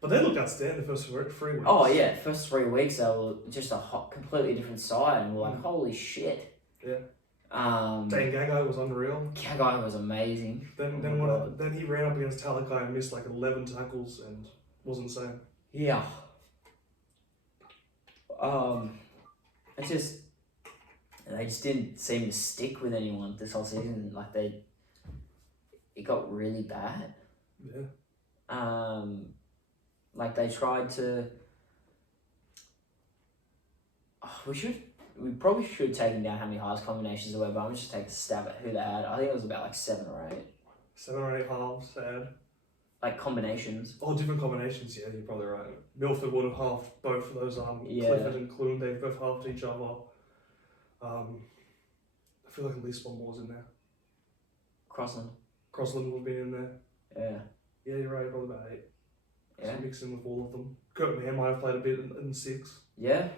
But they looked outstanding the first 3 weeks. Oh yeah, first 3 weeks they were just a completely different side, and we're like, holy Yeah. shit. Dane Gagai was unreal. Gagai was amazing. Then he ran up against Talakai and missed like 11 tackles and was insane. Yeah. They just didn't seem to stick with anyone this whole season. It got really bad. Yeah. They tried to. We probably should have taken down how many halves combinations there were, but I'm just take a stab at who they had. I think it was about 7 or 8. 7 or 8 halves, sad. Combinations. Oh, different combinations, yeah, you're probably right. Milford would have halved both of those, Clifford and Clune, they both halved each other. I feel like at least one more was in there. Crossland Crossland would have been in there. Yeah. Yeah, you're right, probably about 8. Yeah. So mixing with all of them. Kurt Mann might have played a bit in 6. Yeah,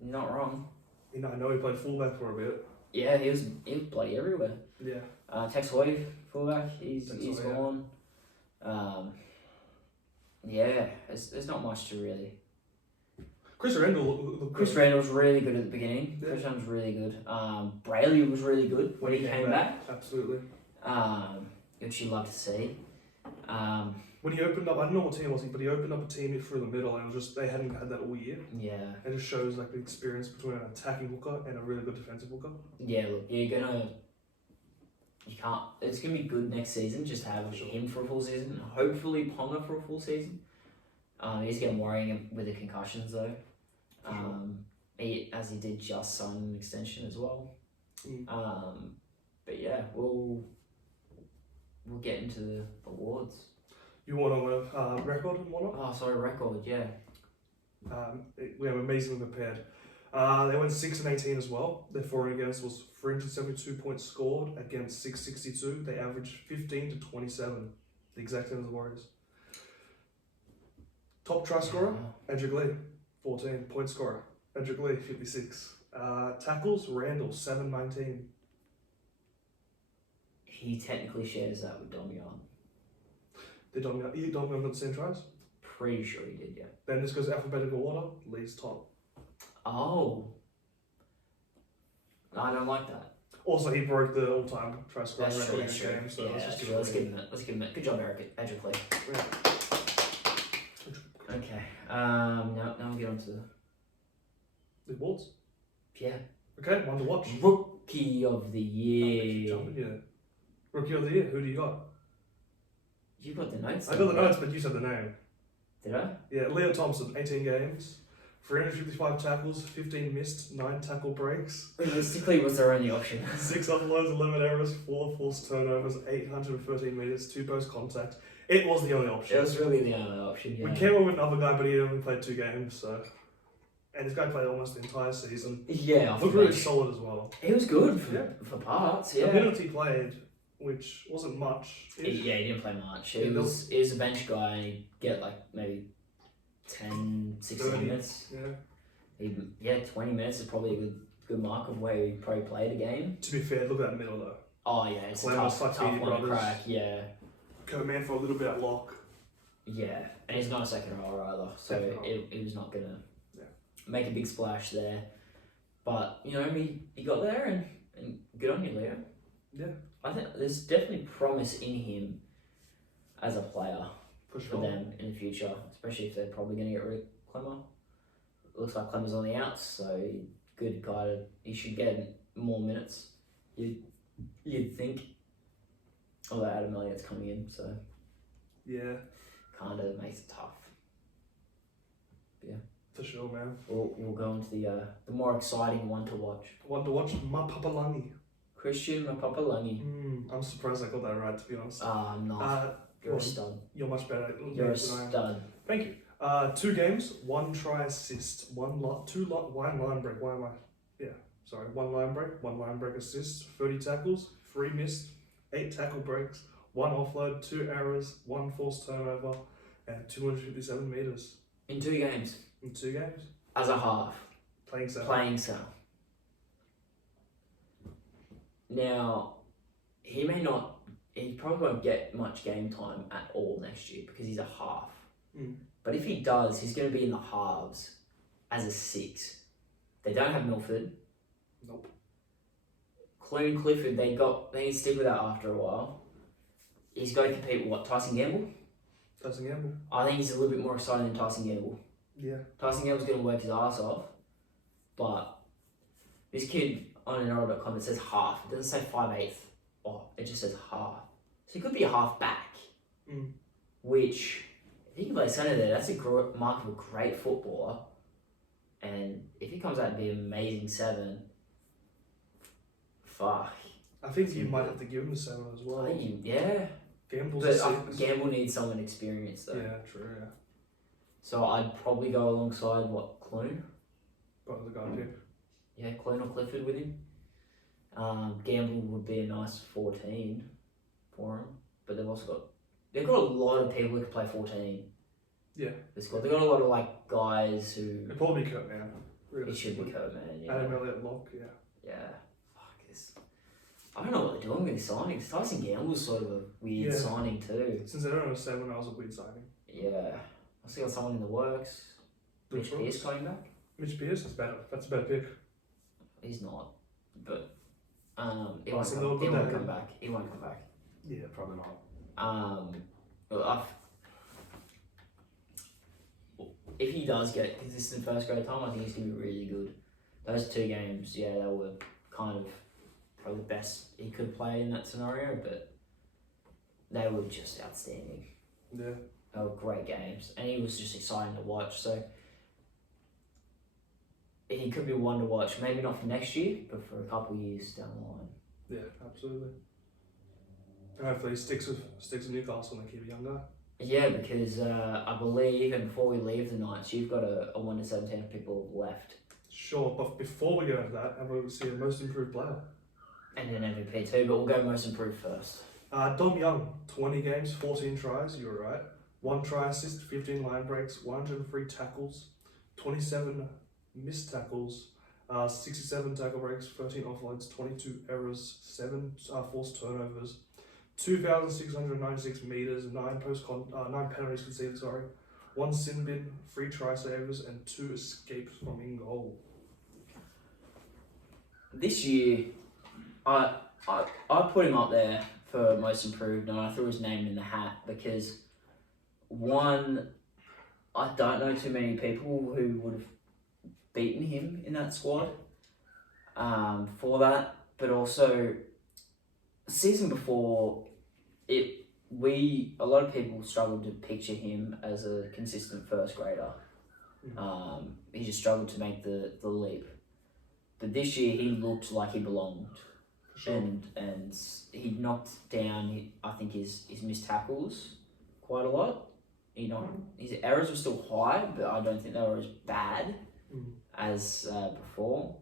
not wrong. I know he played fullback for a bit. Yeah, he was bloody everywhere. Yeah. Tex Hoy, fullback, he's Tex Hoy, yeah. gone. Yeah, there's not much to really. Chris Randall looked Chris good. Randall's really good at the beginning. Yeah. Chris Randall's really good. Brayley was really good when he came back. Absolutely. Which you love to see. When he opened up, I don't know what team it was, but he opened up a team through the middle, and it was just they hadn't had that all year. Yeah. It just shows like the experience between an attacking hooker and a really good defensive hooker. Yeah, look, you can't. It's gonna be good next season. Just have him for a full season. Hopefully, Ponga for a full season. He's getting worrying with the concussions though. As he did just sign an extension as well. But yeah, we'll get into the awards. You want to record and whatnot? Oh, sorry, record. Yeah. We have amazingly prepared. They went 6-18 as well. Their for and against was 372 points scored against 662. They averaged 15 to 27, the exact same as the Warriors. Top try scorer, Edric Lee, 14. Point scorer, Edric Lee, 56. Tackles, Randall, 7-19. He technically shares that with Dom Young. Dom Young got the same tries? Pretty sure he did, yeah. Then this goes alphabetical order, Lee's top. Oh. I don't like that. Also, he broke the all-time try scoring That's record in true, the game, so yeah, let's just give let's it give him that. Let's give him that. Good job, Edric Lee. Yeah. Okay. Now we'll get on to The awards. yeah. Okay, one to watch. Rookie of the Keep year. jumping, yeah. Rookie of the year, who do you got? You got the notes. I got the notes, but you said the name. Did I? Yeah, Leo Thompson, 18 games, 355 tackles, 15 missed, 9 tackle breaks, Realistically, was their only option. 6 offloads, 11 errors, 4 forced turnovers, 813 metres, 2 post contact. It was the only option. It was really the only option. Yeah. We came up with another guy, but he only played 2 games, so. And this guy played almost the entire season. Yeah. Looked really solid as well. He was good Yeah. for parts. The Yeah. minutes he played, which wasn't much. Yeah, he didn't play much. Yeah, He was a bench guy, and he'd get like maybe 10, 16 30, minutes. Yeah. 20 minutes is probably a good mark of where he probably played a game. To be fair, look at that middle though. Oh yeah, it's Clem a was tough Fatini one to brothers. crack. Yeah, Kurt Man for a little bit at lock. yeah, and he's not a second rower either, so Second it was not gonna Yeah. make a big splash there. But you know, he got there, and good on you, Leo. Yeah. I think there's definitely promise in him as a player For for sure. them in the future, especially if they're probably going to get rid of Clemmer. Looks like Clemmer's on the outs, so good guy. He should get more minutes. You'd think. Although Adam Elliott's coming in, so Yeah, kind of makes it tough. for sure, man. We'll go into the more exciting one to watch. One to watch, Mapapalangi. Christian Mapapalangi. I'm surprised I got that right, to be honest. I'm not. You're a stud. You're much better at You're a names than I am. stud. Thank you. 2 games, 1 try assist, 1 line break. Why am I? Yeah, sorry. 1 line break, 1 line break assist, 30 tackles, 3 missed, 8 tackle breaks, 1 offload, 2 errors, 1 forced turnover, and 257 meters In 2 games. in 2 games. As a half. Playing center. Playing center. Now, he probably won't get much game time at all next year because he's a half. But if he does, he's going to be in the halves as a 6. They don't have Milford. Nope. Clune, Clifford, they need to stick with that after a while. He's got to compete with what? Tyson Gamble? Tyson Gamble. I think he's a little bit more exciting than Tyson Gamble. Yeah. Tyson Gamble's going to work his ass off, but this kid on NRL.com, it says half. It doesn't say 5/8. Oh, it just says half. So he could be a half back, which, if he can play centre there, that's a mark of a great footballer. And if he comes out to be an amazing 7, fuck. I think you might have to give him a 7 as well. I think yeah. Gamble's But a 6. Gamble needs someone experienced though. Yeah, true, yeah. So I'd probably go alongside Clune. Probably the guy pick. Yeah, Clune or Clifford with him. Gamble would be a nice 14 for him, but they've got a lot of people who can play 14. Yeah. They've got a lot of like guys who. It'd probably be Kurt Man. It should be Kurt, man. Yeah. Adam Elliott lock, yeah. Yeah. Fuck this. I don't know what they're doing with these signings. Tyson Gamble's sort of a weird Yeah. signing too. Since they don't have 7, that was a weird signing. Yeah. I still got someone in the works. Mitch Brooks. Pearce coming back? Mitch Pearce is better. That's a better pick. He's not. But he Oh, won't, so come, they'll he put won't that come in. back. He won't come back. Yeah, probably not. Well, if he does get consistent first grade time, I think he's going to be really good. Those 2 games, yeah, they were kind of probably the best he could play in that scenario, but they were just outstanding. Yeah. They were great games, and he was just exciting to watch. So he could be one to watch, maybe not for next year, but for a couple of years down the line. Yeah, absolutely. And hopefully he sticks with Newcastle and they keep a young guy. Yeah, because I believe, and before we leave the Knights, you've got a 1 to 17 of people left. Sure, but before we go into that, I'm going to see a most improved player. And an MVP too, but we'll go most improved first. Dom Young, 20 games, 14 tries, you were right. 1 try assist, 15 line breaks, 103 tackles, 27 missed tackles, 67 tackle breaks, 13 offloads, 22 errors, 7 forced turnovers, 2,696 meters, 9 penalties conceded, 1 sin bin, 3 try savers, and 2 escapes from in goal. This year, I put him up there for most improved, and I threw his name in the hat because, one, I don't know too many people who would have beaten him in that squad for that, but also the season before a lot of people struggled to picture him as a consistent first grader. He just struggled to make the leap, but this year he looked like he belonged. Sure. And he knocked down, I think, his missed tackles quite a lot. His errors were still high, but I don't think they were as bad as before.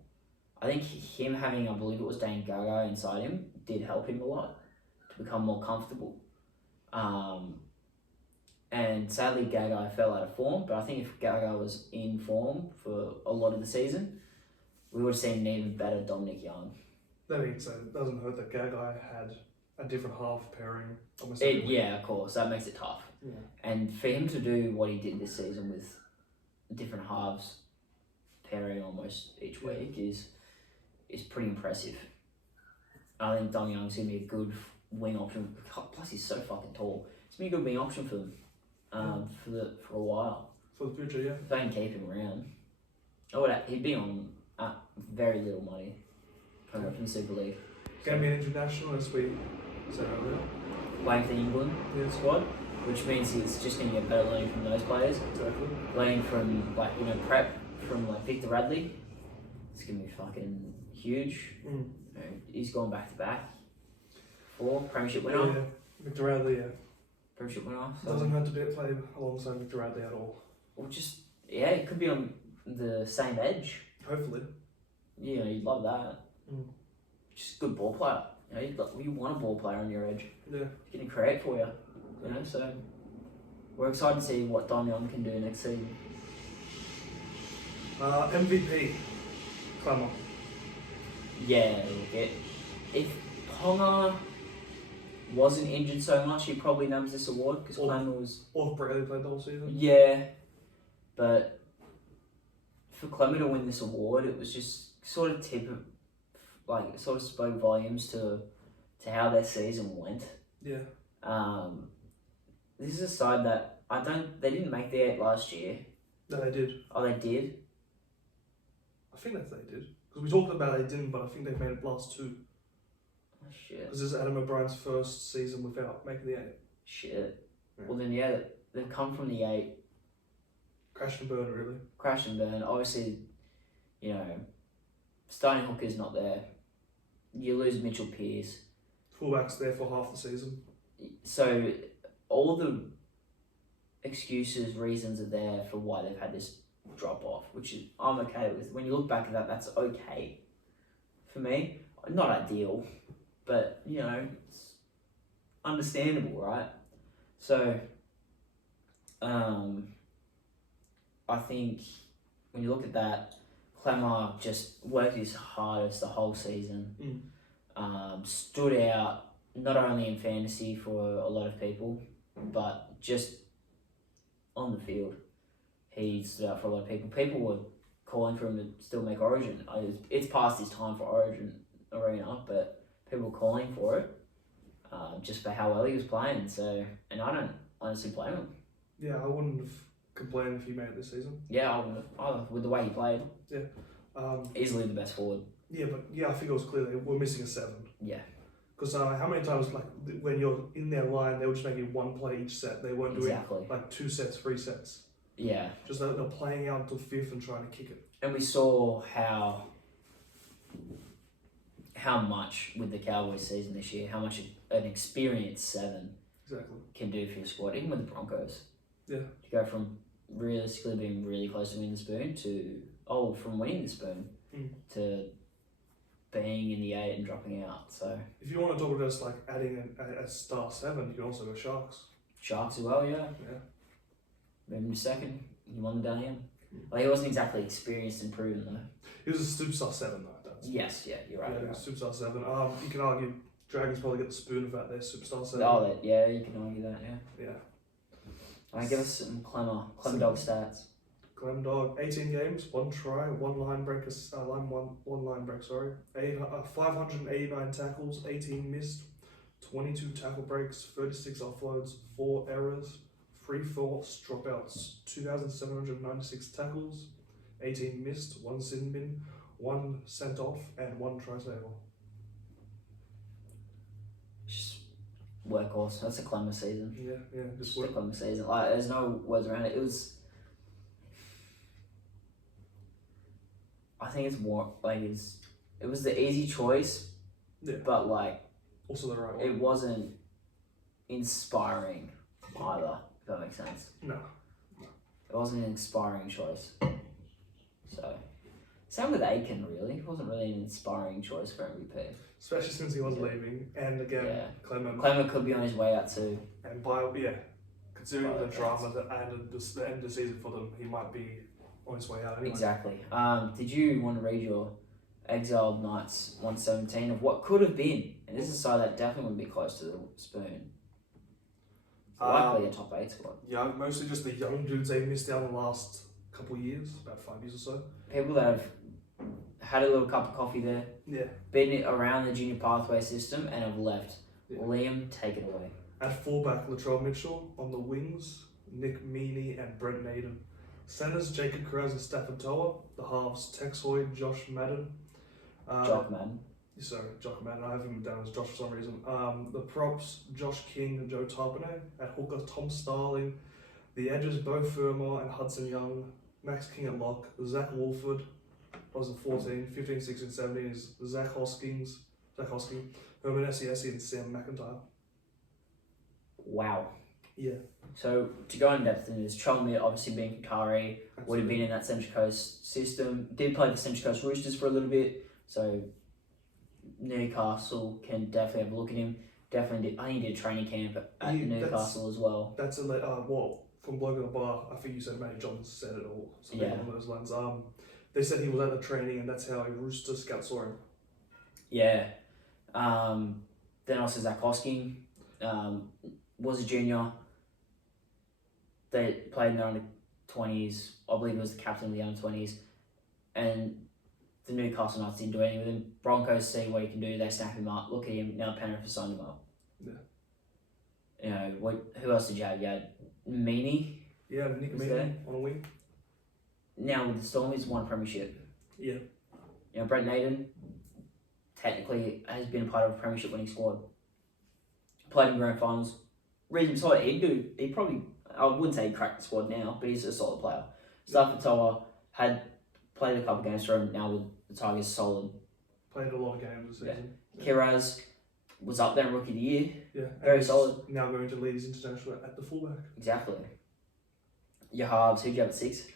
I think him having, I believe it was Dane Gagai inside him, did help him a lot to become more comfortable. And sadly, Gagai fell out of form, but I think if Gagai was in form for a lot of the season, we would have seen an even better Dominic Young. That being said, it doesn't hurt that Gagai had a different half pairing almost every week. Yeah, of course, that makes it tough. Yeah. And for him to do what he did this season with different halves pairing almost each week is pretty impressive. I think Dom Young's going to be a good wing option. Plus, he's so fucking tall. It's going to be a good wing option for them for a while. For the future, yeah. If they can keep him around. He'd be on very little money coming from the Super League. Going to be an international, as we said earlier. Playing for England squad, which means he's just going to get better learning from those players. Exactly. Learning from, prep from, Victor Radley. It's going to be fucking huge. He's gone back to back. 4 Premiership winner. Yeah, Victor Radley, yeah. Premiership winner. So Doesn't have to play alongside Victor Radley at all. Or it could be on the same edge. Hopefully. You'd love that. Just a good ball player. You want a ball player on your edge. Yeah. He's going to create for you. So we're excited to see what Dom Young can do next season. MVP. Clemmer. Yeah, if Ponga wasn't injured so much, he probably nabs this award because Clemmer was. Or if Bradley played the whole season. Yeah, but for Clemmer to win this award, it was just sort of spoke volumes to how their season went. Yeah. This is a side that they didn't make the 8 last year. No, they did. Oh, they did? I think that they did. Because we talked about they didn't, but I think they've made it last 2. Oh, shit. Because this is Adam O'Brien's first season without making the 8. Shit. Yeah. Well then, they've come from the 8. Crash and burn, really. Crash and burn. Obviously, starting hooker's not there. You lose Mitchell Pearce. Fullback's there for half the season. So, all the excuses, reasons are there for why they've had this drop off, which is I'm okay with. When you look back at that, that's okay for me. Not ideal, but it's understandable, right? So, I think when you look at that, Clemmer just worked his hardest the whole season. stood out not only in fantasy for a lot of people, but just on the field. He stood out for a lot of people. People were calling for him to still make Origin. It's past his time for Origin Arena, but people were calling for it just for how well he was playing. So, and I don't honestly blame him. Yeah, I wouldn't have complained if he made it this season. Yeah, I wouldn't have. Either, with the way he played. Yeah. Easily the best forward. Yeah, but I think it was clear that we're missing a 7. Yeah. Because how many times, when you're in their line, they were just making one play each set. They weren't doing Exactly. 2 sets, 3 sets. Yeah. Just they're playing out until 5th and trying to kick it. And we saw how much with the Cowboys season this year, how much an experienced 7 exactly can do for your squad, even with the Broncos. Yeah. To go from realistically being really close to winning the spoon from winning the spoon to being in the 8 and dropping out. So if you want to talk about just adding a star 7, you can also go Sharks. Sharks as well, yeah. Moved him to second. He won the down end. He wasn't exactly experienced and proven though. He was a superstar 7 though. Yes, yeah, you're right. Yeah, he was superstar 7. You can argue Dragons probably get the spoon of that. They're superstar 7. Oh, yeah, you can argue that. Yeah. Yeah. Give us some Clemmer Dog stats. Clem Dog, 18 games, 1 try, 1 line break, one line break, sorry. 589 tackles, 18 missed, 22 tackle breaks, 36 offloads, 4 errors, 3 forced dropouts, 2,796 tackles, 18 missed, 1 sin bin, 1 sent off, and 1 try saver. Just workhorse. That's a Clemmer season. Yeah, just a Clemmer season. There's no words around it. I think it's more it was the easy choice, but also the right one. It wasn't inspiring either. If that makes sense. No. It wasn't an inspiring choice. So, same with Aiken. Really, it wasn't really an inspiring choice for MVP. Especially since he was leaving, and again, Clemmer could be on his way out too. And considering the drama that ended the end of the season for them, he might be on his way out anyway. Exactly. Did you want to read your Exiled Knights 117 of what could have been? And this is a side that definitely wouldn't be close to the spoon. It's likely a top 8 squad. Yeah, mostly just the young dudes they missed out in the last couple of years, about 5 years or so. People that have had a little cup of coffee there, been around the junior pathway system, and have left. Yeah. Liam, take it away. At fullback, Latrell Mitchell. On the wings, Nick Meaney and Brent Naden. Centers, Jacob Krause and Stafford Toa. The halves, Tex Hoy, Josh Madden. Jock Madden. Sorry, Jock Madden. I have him down as Josh for some reason. The props, Josh King and Joe Tarpanay. At hooker, Tom Starling. The edges, Bo Fermor and Hudson Young. Max King at lock. Zach Wolford. I was at 14, 15, 16, 17 is Zach Hosking, Herman Esiesi and Sam McIntyre. Wow. Yeah. So to go in depth into this, Cholmere obviously being Qatari, would have been in that Central Coast system. Did play the Central Coast Roosters for a little bit, so Newcastle can definitely have a look at him. Definitely did. I think he did training camp at Newcastle as well. That's from Bloke at the Bar. I think you said Matty Johns said it or something along those lines. They said he was at the training and that's how a Rooster scout saw him. Yeah. Then also Zach Hosking was a junior. They played in their under 20s. I believe he was the captain of the under 20s. And the Newcastle Knights didn't do anything with him. Broncos see what he can do. They snap him up. Look at him. Now Penrith has signed him up. Yeah. Who else did you have? You had Meaney. Yeah, Nick Meaney on a wing. Now with the Storm, he's won a premiership. Yeah. Brent Naden technically has been a part of a premiership winning squad. Played in grand finals. Reason solid. He probably, I wouldn't say he cracked the squad now, but he's a solid player. Stafford Toa had played a couple games for him. Now with the Tigers, solid. Played a lot of games this season. Kiraz was up there in Rookie of the Year. Yeah. Very solid. Now going to lead his international at the fullback. Exactly. Your halves, who'd you have at 6?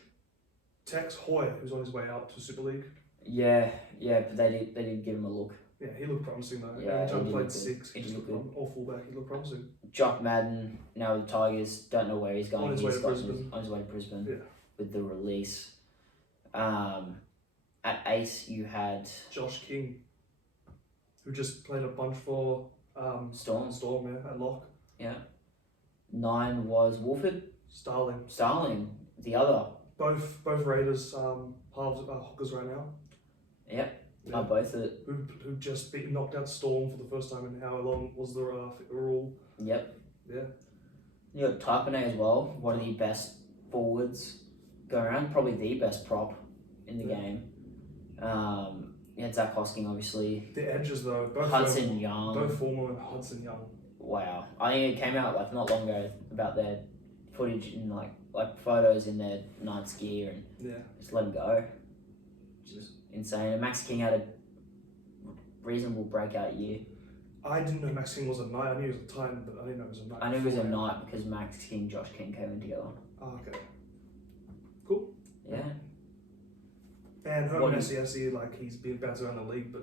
Tex Hoy, who's on his way out to Super League. Yeah, but they did give him a look. Yeah, he looked promising though. Yeah, every time he played good. 6, he looked or fullback, he looked promising. Jock Madden, now with the Tigers, don't know where he's going. On his way to Brisbane. Yeah. With the release. At 8, you had Josh King. who just played a bunch for Storm. Storm, yeah, at lock. Yeah. 9 was Wolford. Starling. The other. Both Raiders halves hookers right now. Yep. Yeah. Both are. Who just knocked out Storm for the first time in how long was the rule? Yep. Yeah. You got Taipane as well. One of the best forwards going around. Probably the best prop in the game. You had Zach Hosking, obviously. The edges though. Both Hudson Young. Both former and Hudson Young. Wow. I think it came out like not long ago about their footage and like photos in their Knights gear and just let them go. Just insane. And Max King had a reasonable breakout year. I didn't know Max King was a Knight. I knew he was a Titan, but I didn't know he was a Knight. I knew he was a Knight because Max King, Josh King came in together. Oh, okay. Cool. Yeah. And Herman Esiasi, like he's been bouncing around the league, but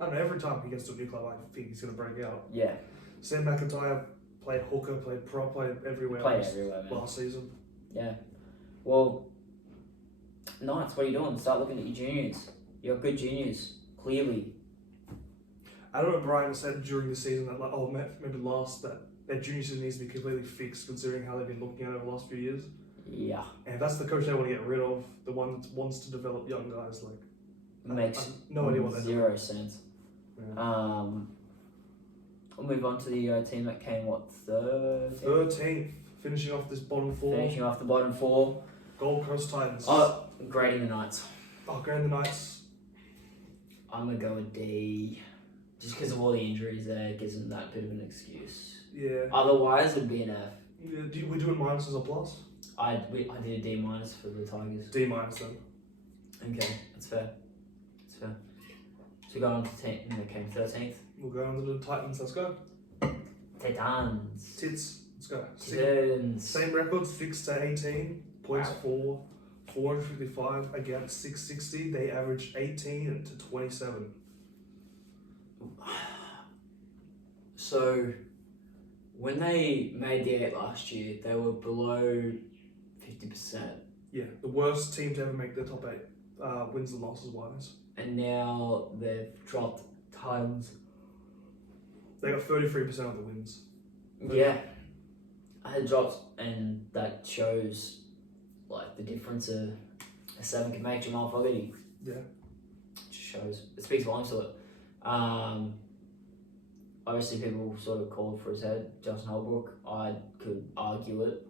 I don't know, every time he gets to a new club, I think he's going to break out. Yeah. Sam McIntyre played hooker, played prop, played everywhere. Man. Last season. Yeah. Well, Knights, what are you doing? Start looking at your juniors. You have good juniors, clearly. I don't know what Brian said during the season that, like, maybe last, that their junior season needs to be completely fixed considering how they've been looking at it over the last few years. Yeah. And that's the coach they want to get rid of, the one that wants to develop young guys. Like, Makes no idea what they're doing. Zero sense. Yeah. We'll move on to the team that came, 13th, finishing off this bottom four. Finishing off the bottom 4. Gold Coast Titans. Oh, grading the Knights. Grading the Knights. I'm going to go with D. Just because of all the injuries there, gives them that bit of an excuse. Yeah. Otherwise, it'd be an F. Yeah, we doing minuses or plus? I did a D- for the Tigers. D- then. Okay, that's fair. So we go on to team that came 13th. We'll go on to the Titans. Let's go. Titans. Tits. Let's go. Titans. Same records, 6 to 18. Points for 455 against 660. They averaged 18 to 27. So when they made the 8 last year, they were below 50%. Yeah, the worst team to ever make the top 8, wins and losses wise. And now they've dropped tons. They got 33% of the wins. Yeah. I had dropped, and that shows like the difference a 7 can make. Jamal Fogarty. Yeah. It just shows. It speaks volumes to it. Obviously, people sort of called for his head. Justin Holbrook, I could argue it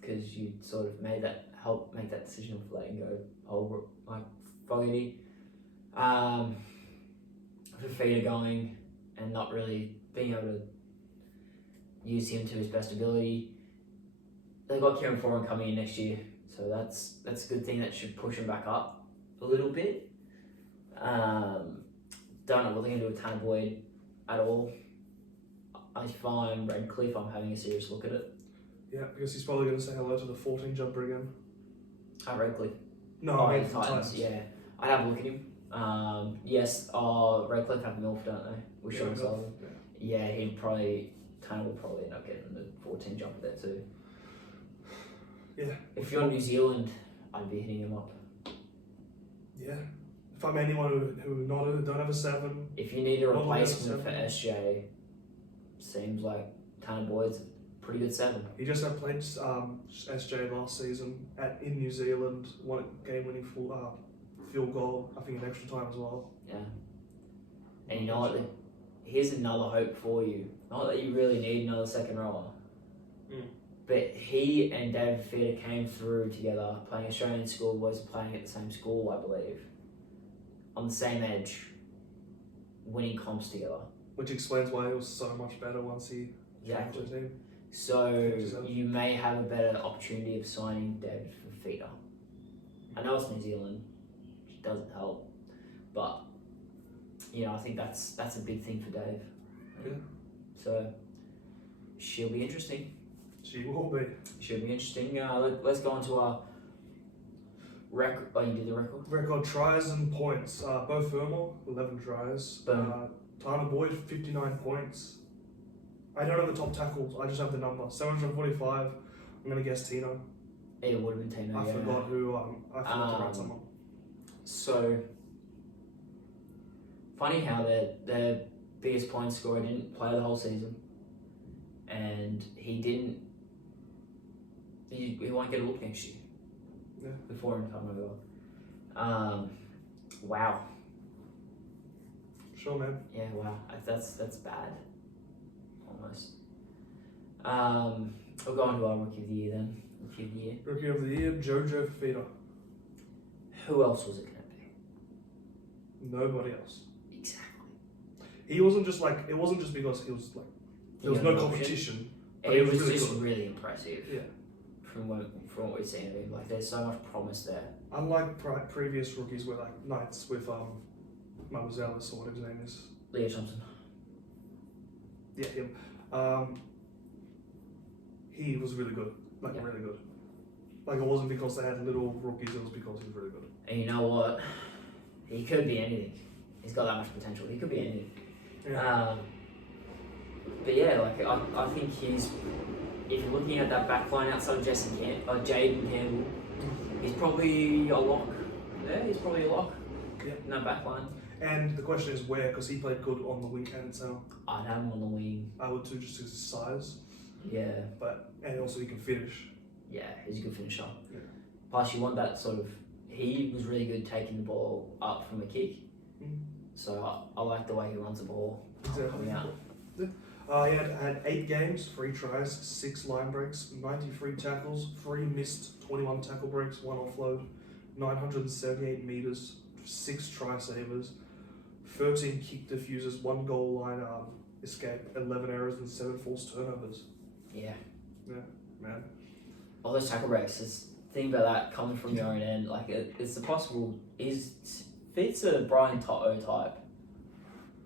because you sort of helped make that decision of letting go Holbrook, like Fogarty. Fafita going and not really being able to use him to his best ability. They got Kieran Foran coming in next year, so that's a good thing. That should push him back up a little bit. Don't know what they're going to do with Tanner Boyd at all. If I'm Redcliffe, I'm having a serious look at it. Yeah, because he's probably going to say hello to the 14 jumper again. At Redcliffe. No, Oh, I mean the Titans. Yeah, I'd have a look at him. Yes, Redcliffe have Milf, don't they? With Sean Sullivan. Yeah, Tanner will probably end up getting the 14 jumper there too. Yeah. If you're New Zealand, I'd be hitting him up. Yeah. If I'm anyone who don't have a 7. If you need a replacement for SJ, seems like Tanner Boyd's a pretty good 7. He just had played SJ last season in New Zealand, won a game-winning field goal, I think in extra time as well. Yeah. And you know what? Here's another hope for you. Not that you really need another second rower. But he and David Fifita came through together, playing Australian schoolboys, playing at the same school, I believe. On the same edge, winning comps together. Which explains why he was so much better once he came to the team. So you may have a better opportunity of signing David Fifita. I know it's New Zealand, which doesn't help, but I think that's a big thing for Dave. Yeah. So she'll be interesting. She will be. Should be interesting. Let's go on to our record. Oh, you did the record? Record tries and points. Bo Fermor, 11 tries. Tanner Boyd, 59 points. I don't have the top tackles. I just have the number. 745. I'm going to guess Tino. It would have been Tino. I forgot who. I forgot to write someone. So, funny how their biggest point scorer didn't play the whole season, and he won't get a look next year. Yeah. Before him coming over. Wow. Sure, man. Yeah, wow. That's bad. Almost. We'll go on to our rookie of the year then. Rookie of the year. Rookie of the year, Jojo Fafita. Who else was it going to be? Nobody else. Exactly. He wasn't just like, it wasn't just because he was like, there was no competition. But It was really just good. really impressive. Yeah. From what we've seen of him, like there's so much promise there. Unlike previous rookies were like Knights with Mamuzelis or whatever his name is. Leo Thompson. Yeah, him. He was really good. Like really good. Like it wasn't because they had little rookies, it was because he was really good. And you know what? He could be anything. He's got that much potential. He could be anything. Yeah. But yeah, like I think he's. If you're looking at that back line outside of Jaden Campbell, he's probably a lock. Yeah, he's probably a lock. Yeah. In that back line. And the question is where, because he played good on the wing and center. I'd have him on the wing. I would too, just his size. Yeah. And also he can finish. Yeah, he's a good finisher. Yeah. Plus, you want that sort of. He was really good taking the ball up from a kick. Mm. So I like the way he runs the ball coming out. He had 8 games, 3 tries, 6 line breaks, 93 tackles, 3 missed 21 tackle breaks, 1 offload, 978 meters, 6 try savers, 13 kick diffusers, 1 goal line escape, 11 errors and 7 forced turnovers. Yeah. Yeah, man. All those tackle breaks, think about that coming from your own end. Like it's the possible. Fits a Brian Toto type.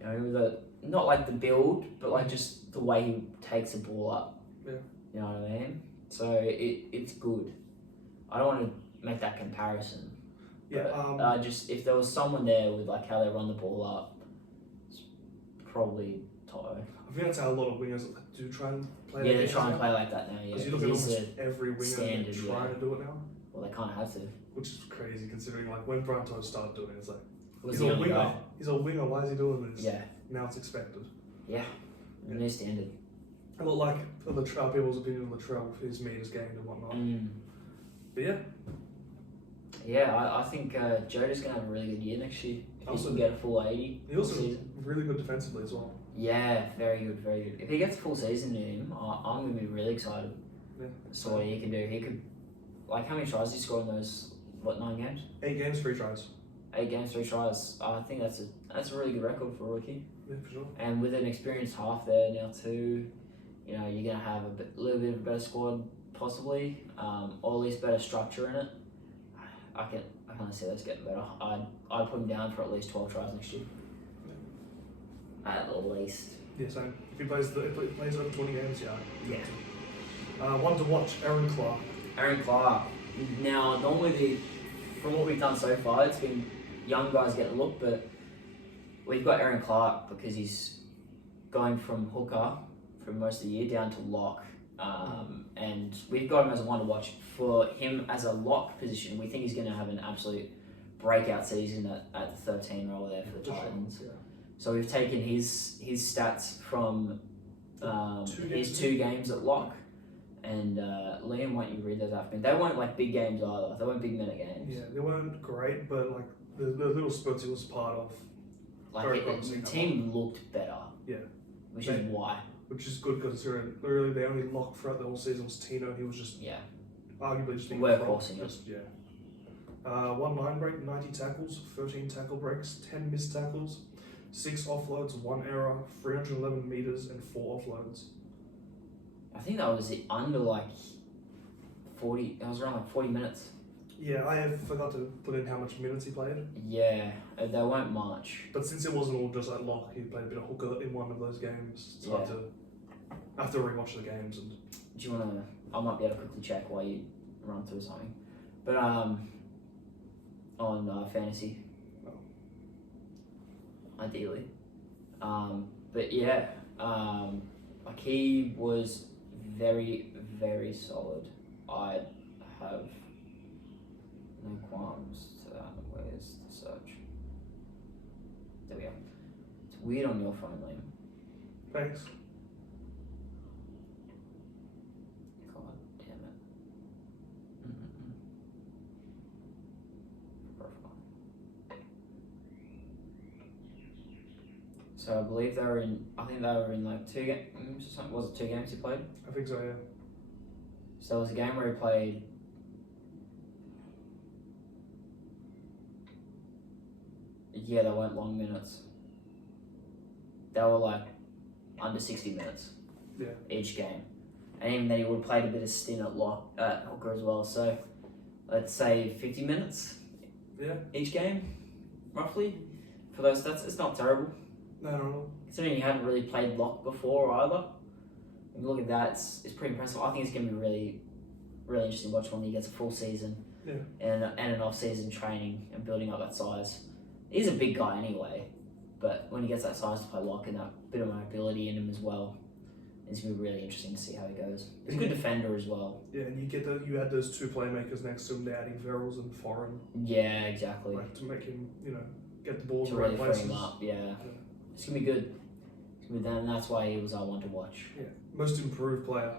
You know, not like the build, but like just the way he takes the ball up. Yeah. You know what I mean? So it's good. I don't want to make that comparison. Yeah. But, just if there was someone there with like how they run the ball up, it's probably Toto. I think that's how a lot of wingers do try and play. Yeah, they try and play like that now. Yeah, Because you look at he's almost every winger standard, trying to do it now. well, they kind of have to. Which is crazy considering like when Brian Toto started doing it, it's like Was he's the a only winger. guy. He's a winger. Why is he doing this? Yeah, Now it's expected. the new standard. A lot like people's opinion of Latrell with his meters gained and whatnot. But yeah, Yeah, I think Jota's going to have a really good year next year. If he Also- can get a full 80 he also full season. really good defensively as well. Yeah, very good, very good. If he gets a full season in him, I'm going to be really excited. Yeah. So what he can do. He could, like, how many tries did he score in those, 9 games? 8 games, 3 tries. 8 games, 3 tries. I think that's a really good record for a rookie. Yeah, for sure. And with an experienced half there now too, you know, you're going to have a little bit of a better squad possibly, or at least better structure in it. I can't see that's getting better. I'd put him down for at least 12 tries next year. At least. Yeah, same. If he plays over 20 games, yeah. Yeah. One to watch, Aaron Clark. Aaron Clark. Now, normally from what we've done so far, it's been young guys getting a look, but we've got Aaron Clark because he's going from hooker for most of the year down to lock. And we've got him as a one to watch. For him as a lock position, we think he's going to have an absolute breakout season at the 13 role there for the Titans. Sure. Yeah. So we've taken his stats from his 2 games at lock. And Liam, why don't you read those after me? They weren't like big games either. They weren't big minute games. Yeah, they weren't great, but like the little spurts he was part of, Like very the promising. team looked better. Yeah. Which is why. Which is good considering literally the only lock throughout the whole season was Tino. He was just Yeah. arguably just Workhorse, just yeah. 1 line break, 90 tackles, 13 tackle breaks, 10 missed tackles, 6 offloads, 1 error, 311 meters, and 4 offloads. I think that was under like 40. That was around like 40 minutes. Yeah, I forgot to put in how much minutes he played. Yeah, they weren't much. But since it wasn't all just at lock, he played a bit of hooker in one of those games. It's hard to. I have to rewatch the games and. Do you want to? I might be able to quickly check while you run through something. But on fantasy. Oh. Ideally. But yeah, like he was very, very solid. I have no qualms to that. Where's the search? There we go. weird on your phone, Liam. Thanks. God damn it. Profile. So I believe they were in. I think they were in like 2 games or something. Was it 2 games he played? I think so, yeah. So there was a game where he played. Yeah, they weren't long minutes. They were like under 60 minutes. Yeah. Each game, and even then he would have played a bit of stint at hooker as well. So let's say 50 minutes. Yeah. Each game, roughly, for those stats. It's not terrible. No. Considering he hadn't really played lock before either. When you look at that, it's pretty impressive. I think it's going to be really, really interesting to watch when he gets a full season. Yeah. And an off-season training and building up that size. He's a big guy anyway, but when he gets that size to play lock and that bit of mobility in him as well, it's going to be really interesting to see how he goes. He's a good defender as well. Yeah, and you add those 2 playmakers next to him, they're adding Verrills and Foreign. Yeah, exactly. Like, to make him, get the ball in To the right really free places. him up, yeah. It's going to be good. And that's why he was our one to watch. Yeah. Most improved player.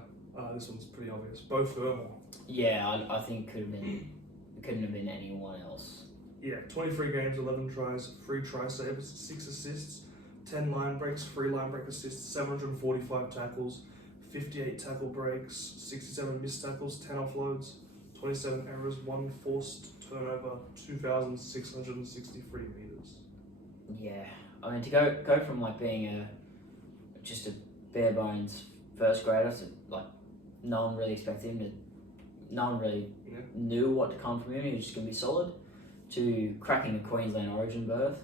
This one's pretty obvious. Bo Fermor. Yeah, I think it couldn't have been anyone else. Yeah, 23 games, 11 tries, 3 try saves, 6 assists, 10 line breaks, 3 line break assists, 745 tackles, 58 tackle breaks, 67 missed tackles, 10 offloads, 27 errors, 1 forced turnover, 2,663 meters. Yeah, I mean to go from like being just a bare bones first grader to like no one really expected him to, no one really knew what to come from him. He was just gonna be solid. To cracking a Queensland Origin berth,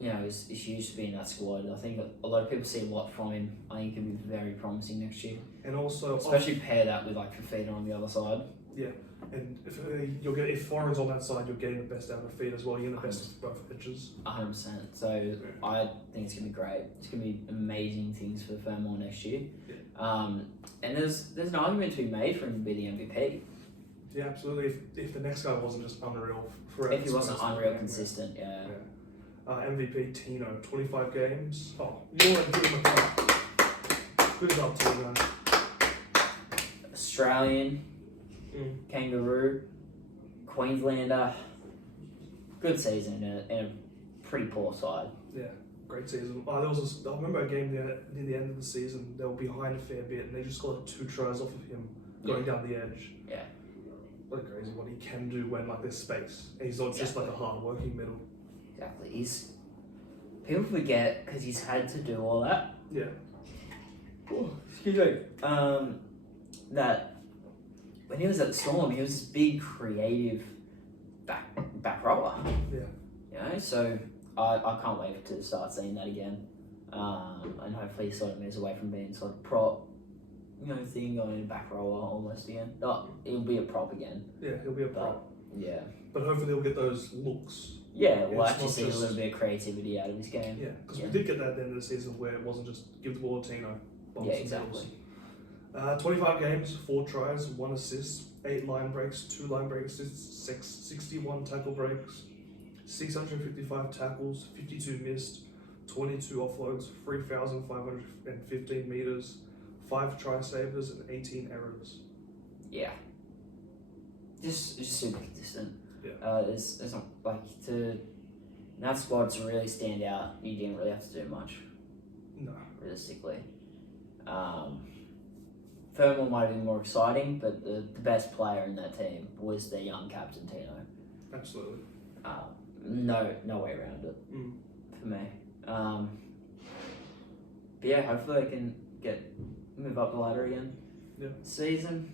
it's huge to be in that squad. I think a lot of people see a lot from him. I think he could be very promising next year. And also, especially pair that with like Fafita on the other side. Yeah, and if Foreign's on that side, you're getting the best out of the feed as well. You're getting the best of both edges. 100%. So I think it's gonna be great. It's gonna be amazing things for Fermor next year. Yeah. And there's an argument to be made for him to be the MVP. Yeah, absolutely. If the next guy wasn't just unreal for if he wasn't unreal consistent, yeah. MVP Tino, 25 games. Oh, you want to give him a clap. Good job, Tino. Australian, Kangaroo, Queenslander. Good season in a pretty poor side. Yeah, great season. I remember a game near the end of the season. They were behind a fair bit, and they just scored 2 tries off of him going down the edge. Yeah. Like crazy what he can do when like there's space. And he's not just like a hard working middle. Exactly. People forget because he's had to do all that. Yeah. Excuse me. That when he was at the Storm, he was this big creative back rower. Yeah. So I can't wait to start seeing that again. And hopefully he sort of moves away from being sort of prop. Thing going in back rower almost again. No, he'll be a prop again. Yeah, he'll be a prop. Yeah. But hopefully he'll get those looks. Yeah, we'll actually see a little bit of creativity out of his game. Yeah, because we did get that at the end of the season where it wasn't just give the ball to Tino. Yeah, exactly. 25 games, 4 tries, 1 assist, 8 line breaks, 2 line break assists, 61 tackle breaks, 655 tackles, 52 missed, 22 offloads, 3,515 meters, 5 try savers and 18 errors. Yeah. Just super consistent. Yeah. There's not like in that squad to really stand out. You didn't really have to do much. No. Realistically, Fermor might have been more exciting, but the best player in that team was their young captain Tino. Absolutely. No way around it for me. But yeah, hopefully they can move up the ladder again. Yeah. Season.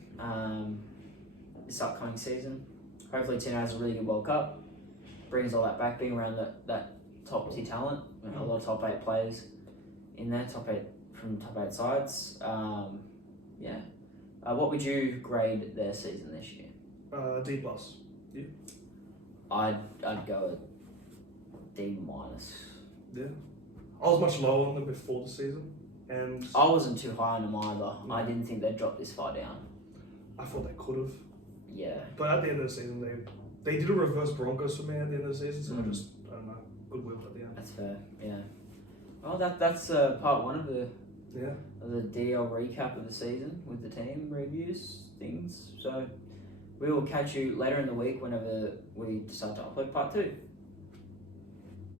This upcoming season. Hopefully Tino has a really good World Cup. Brings all that back, being around that top tier talent. A lot of top 8 players in there, top 8 from top 8 sides. What would you grade their season this year? D+. Yeah. I'd go at D-. Yeah. I was much lower on them before the season, and I wasn't too high on them either. I didn't think they'd drop this far down. I thought they could have. Yeah. But at the end of the season, they did a reverse Broncos for me at the end of the season, so I don't know. good whip at the end. That's fair. Yeah. Well, that's part one of the Yeah. DL recap of the season with the team reviews things. So we will catch you later in the week whenever we decide to upload part two.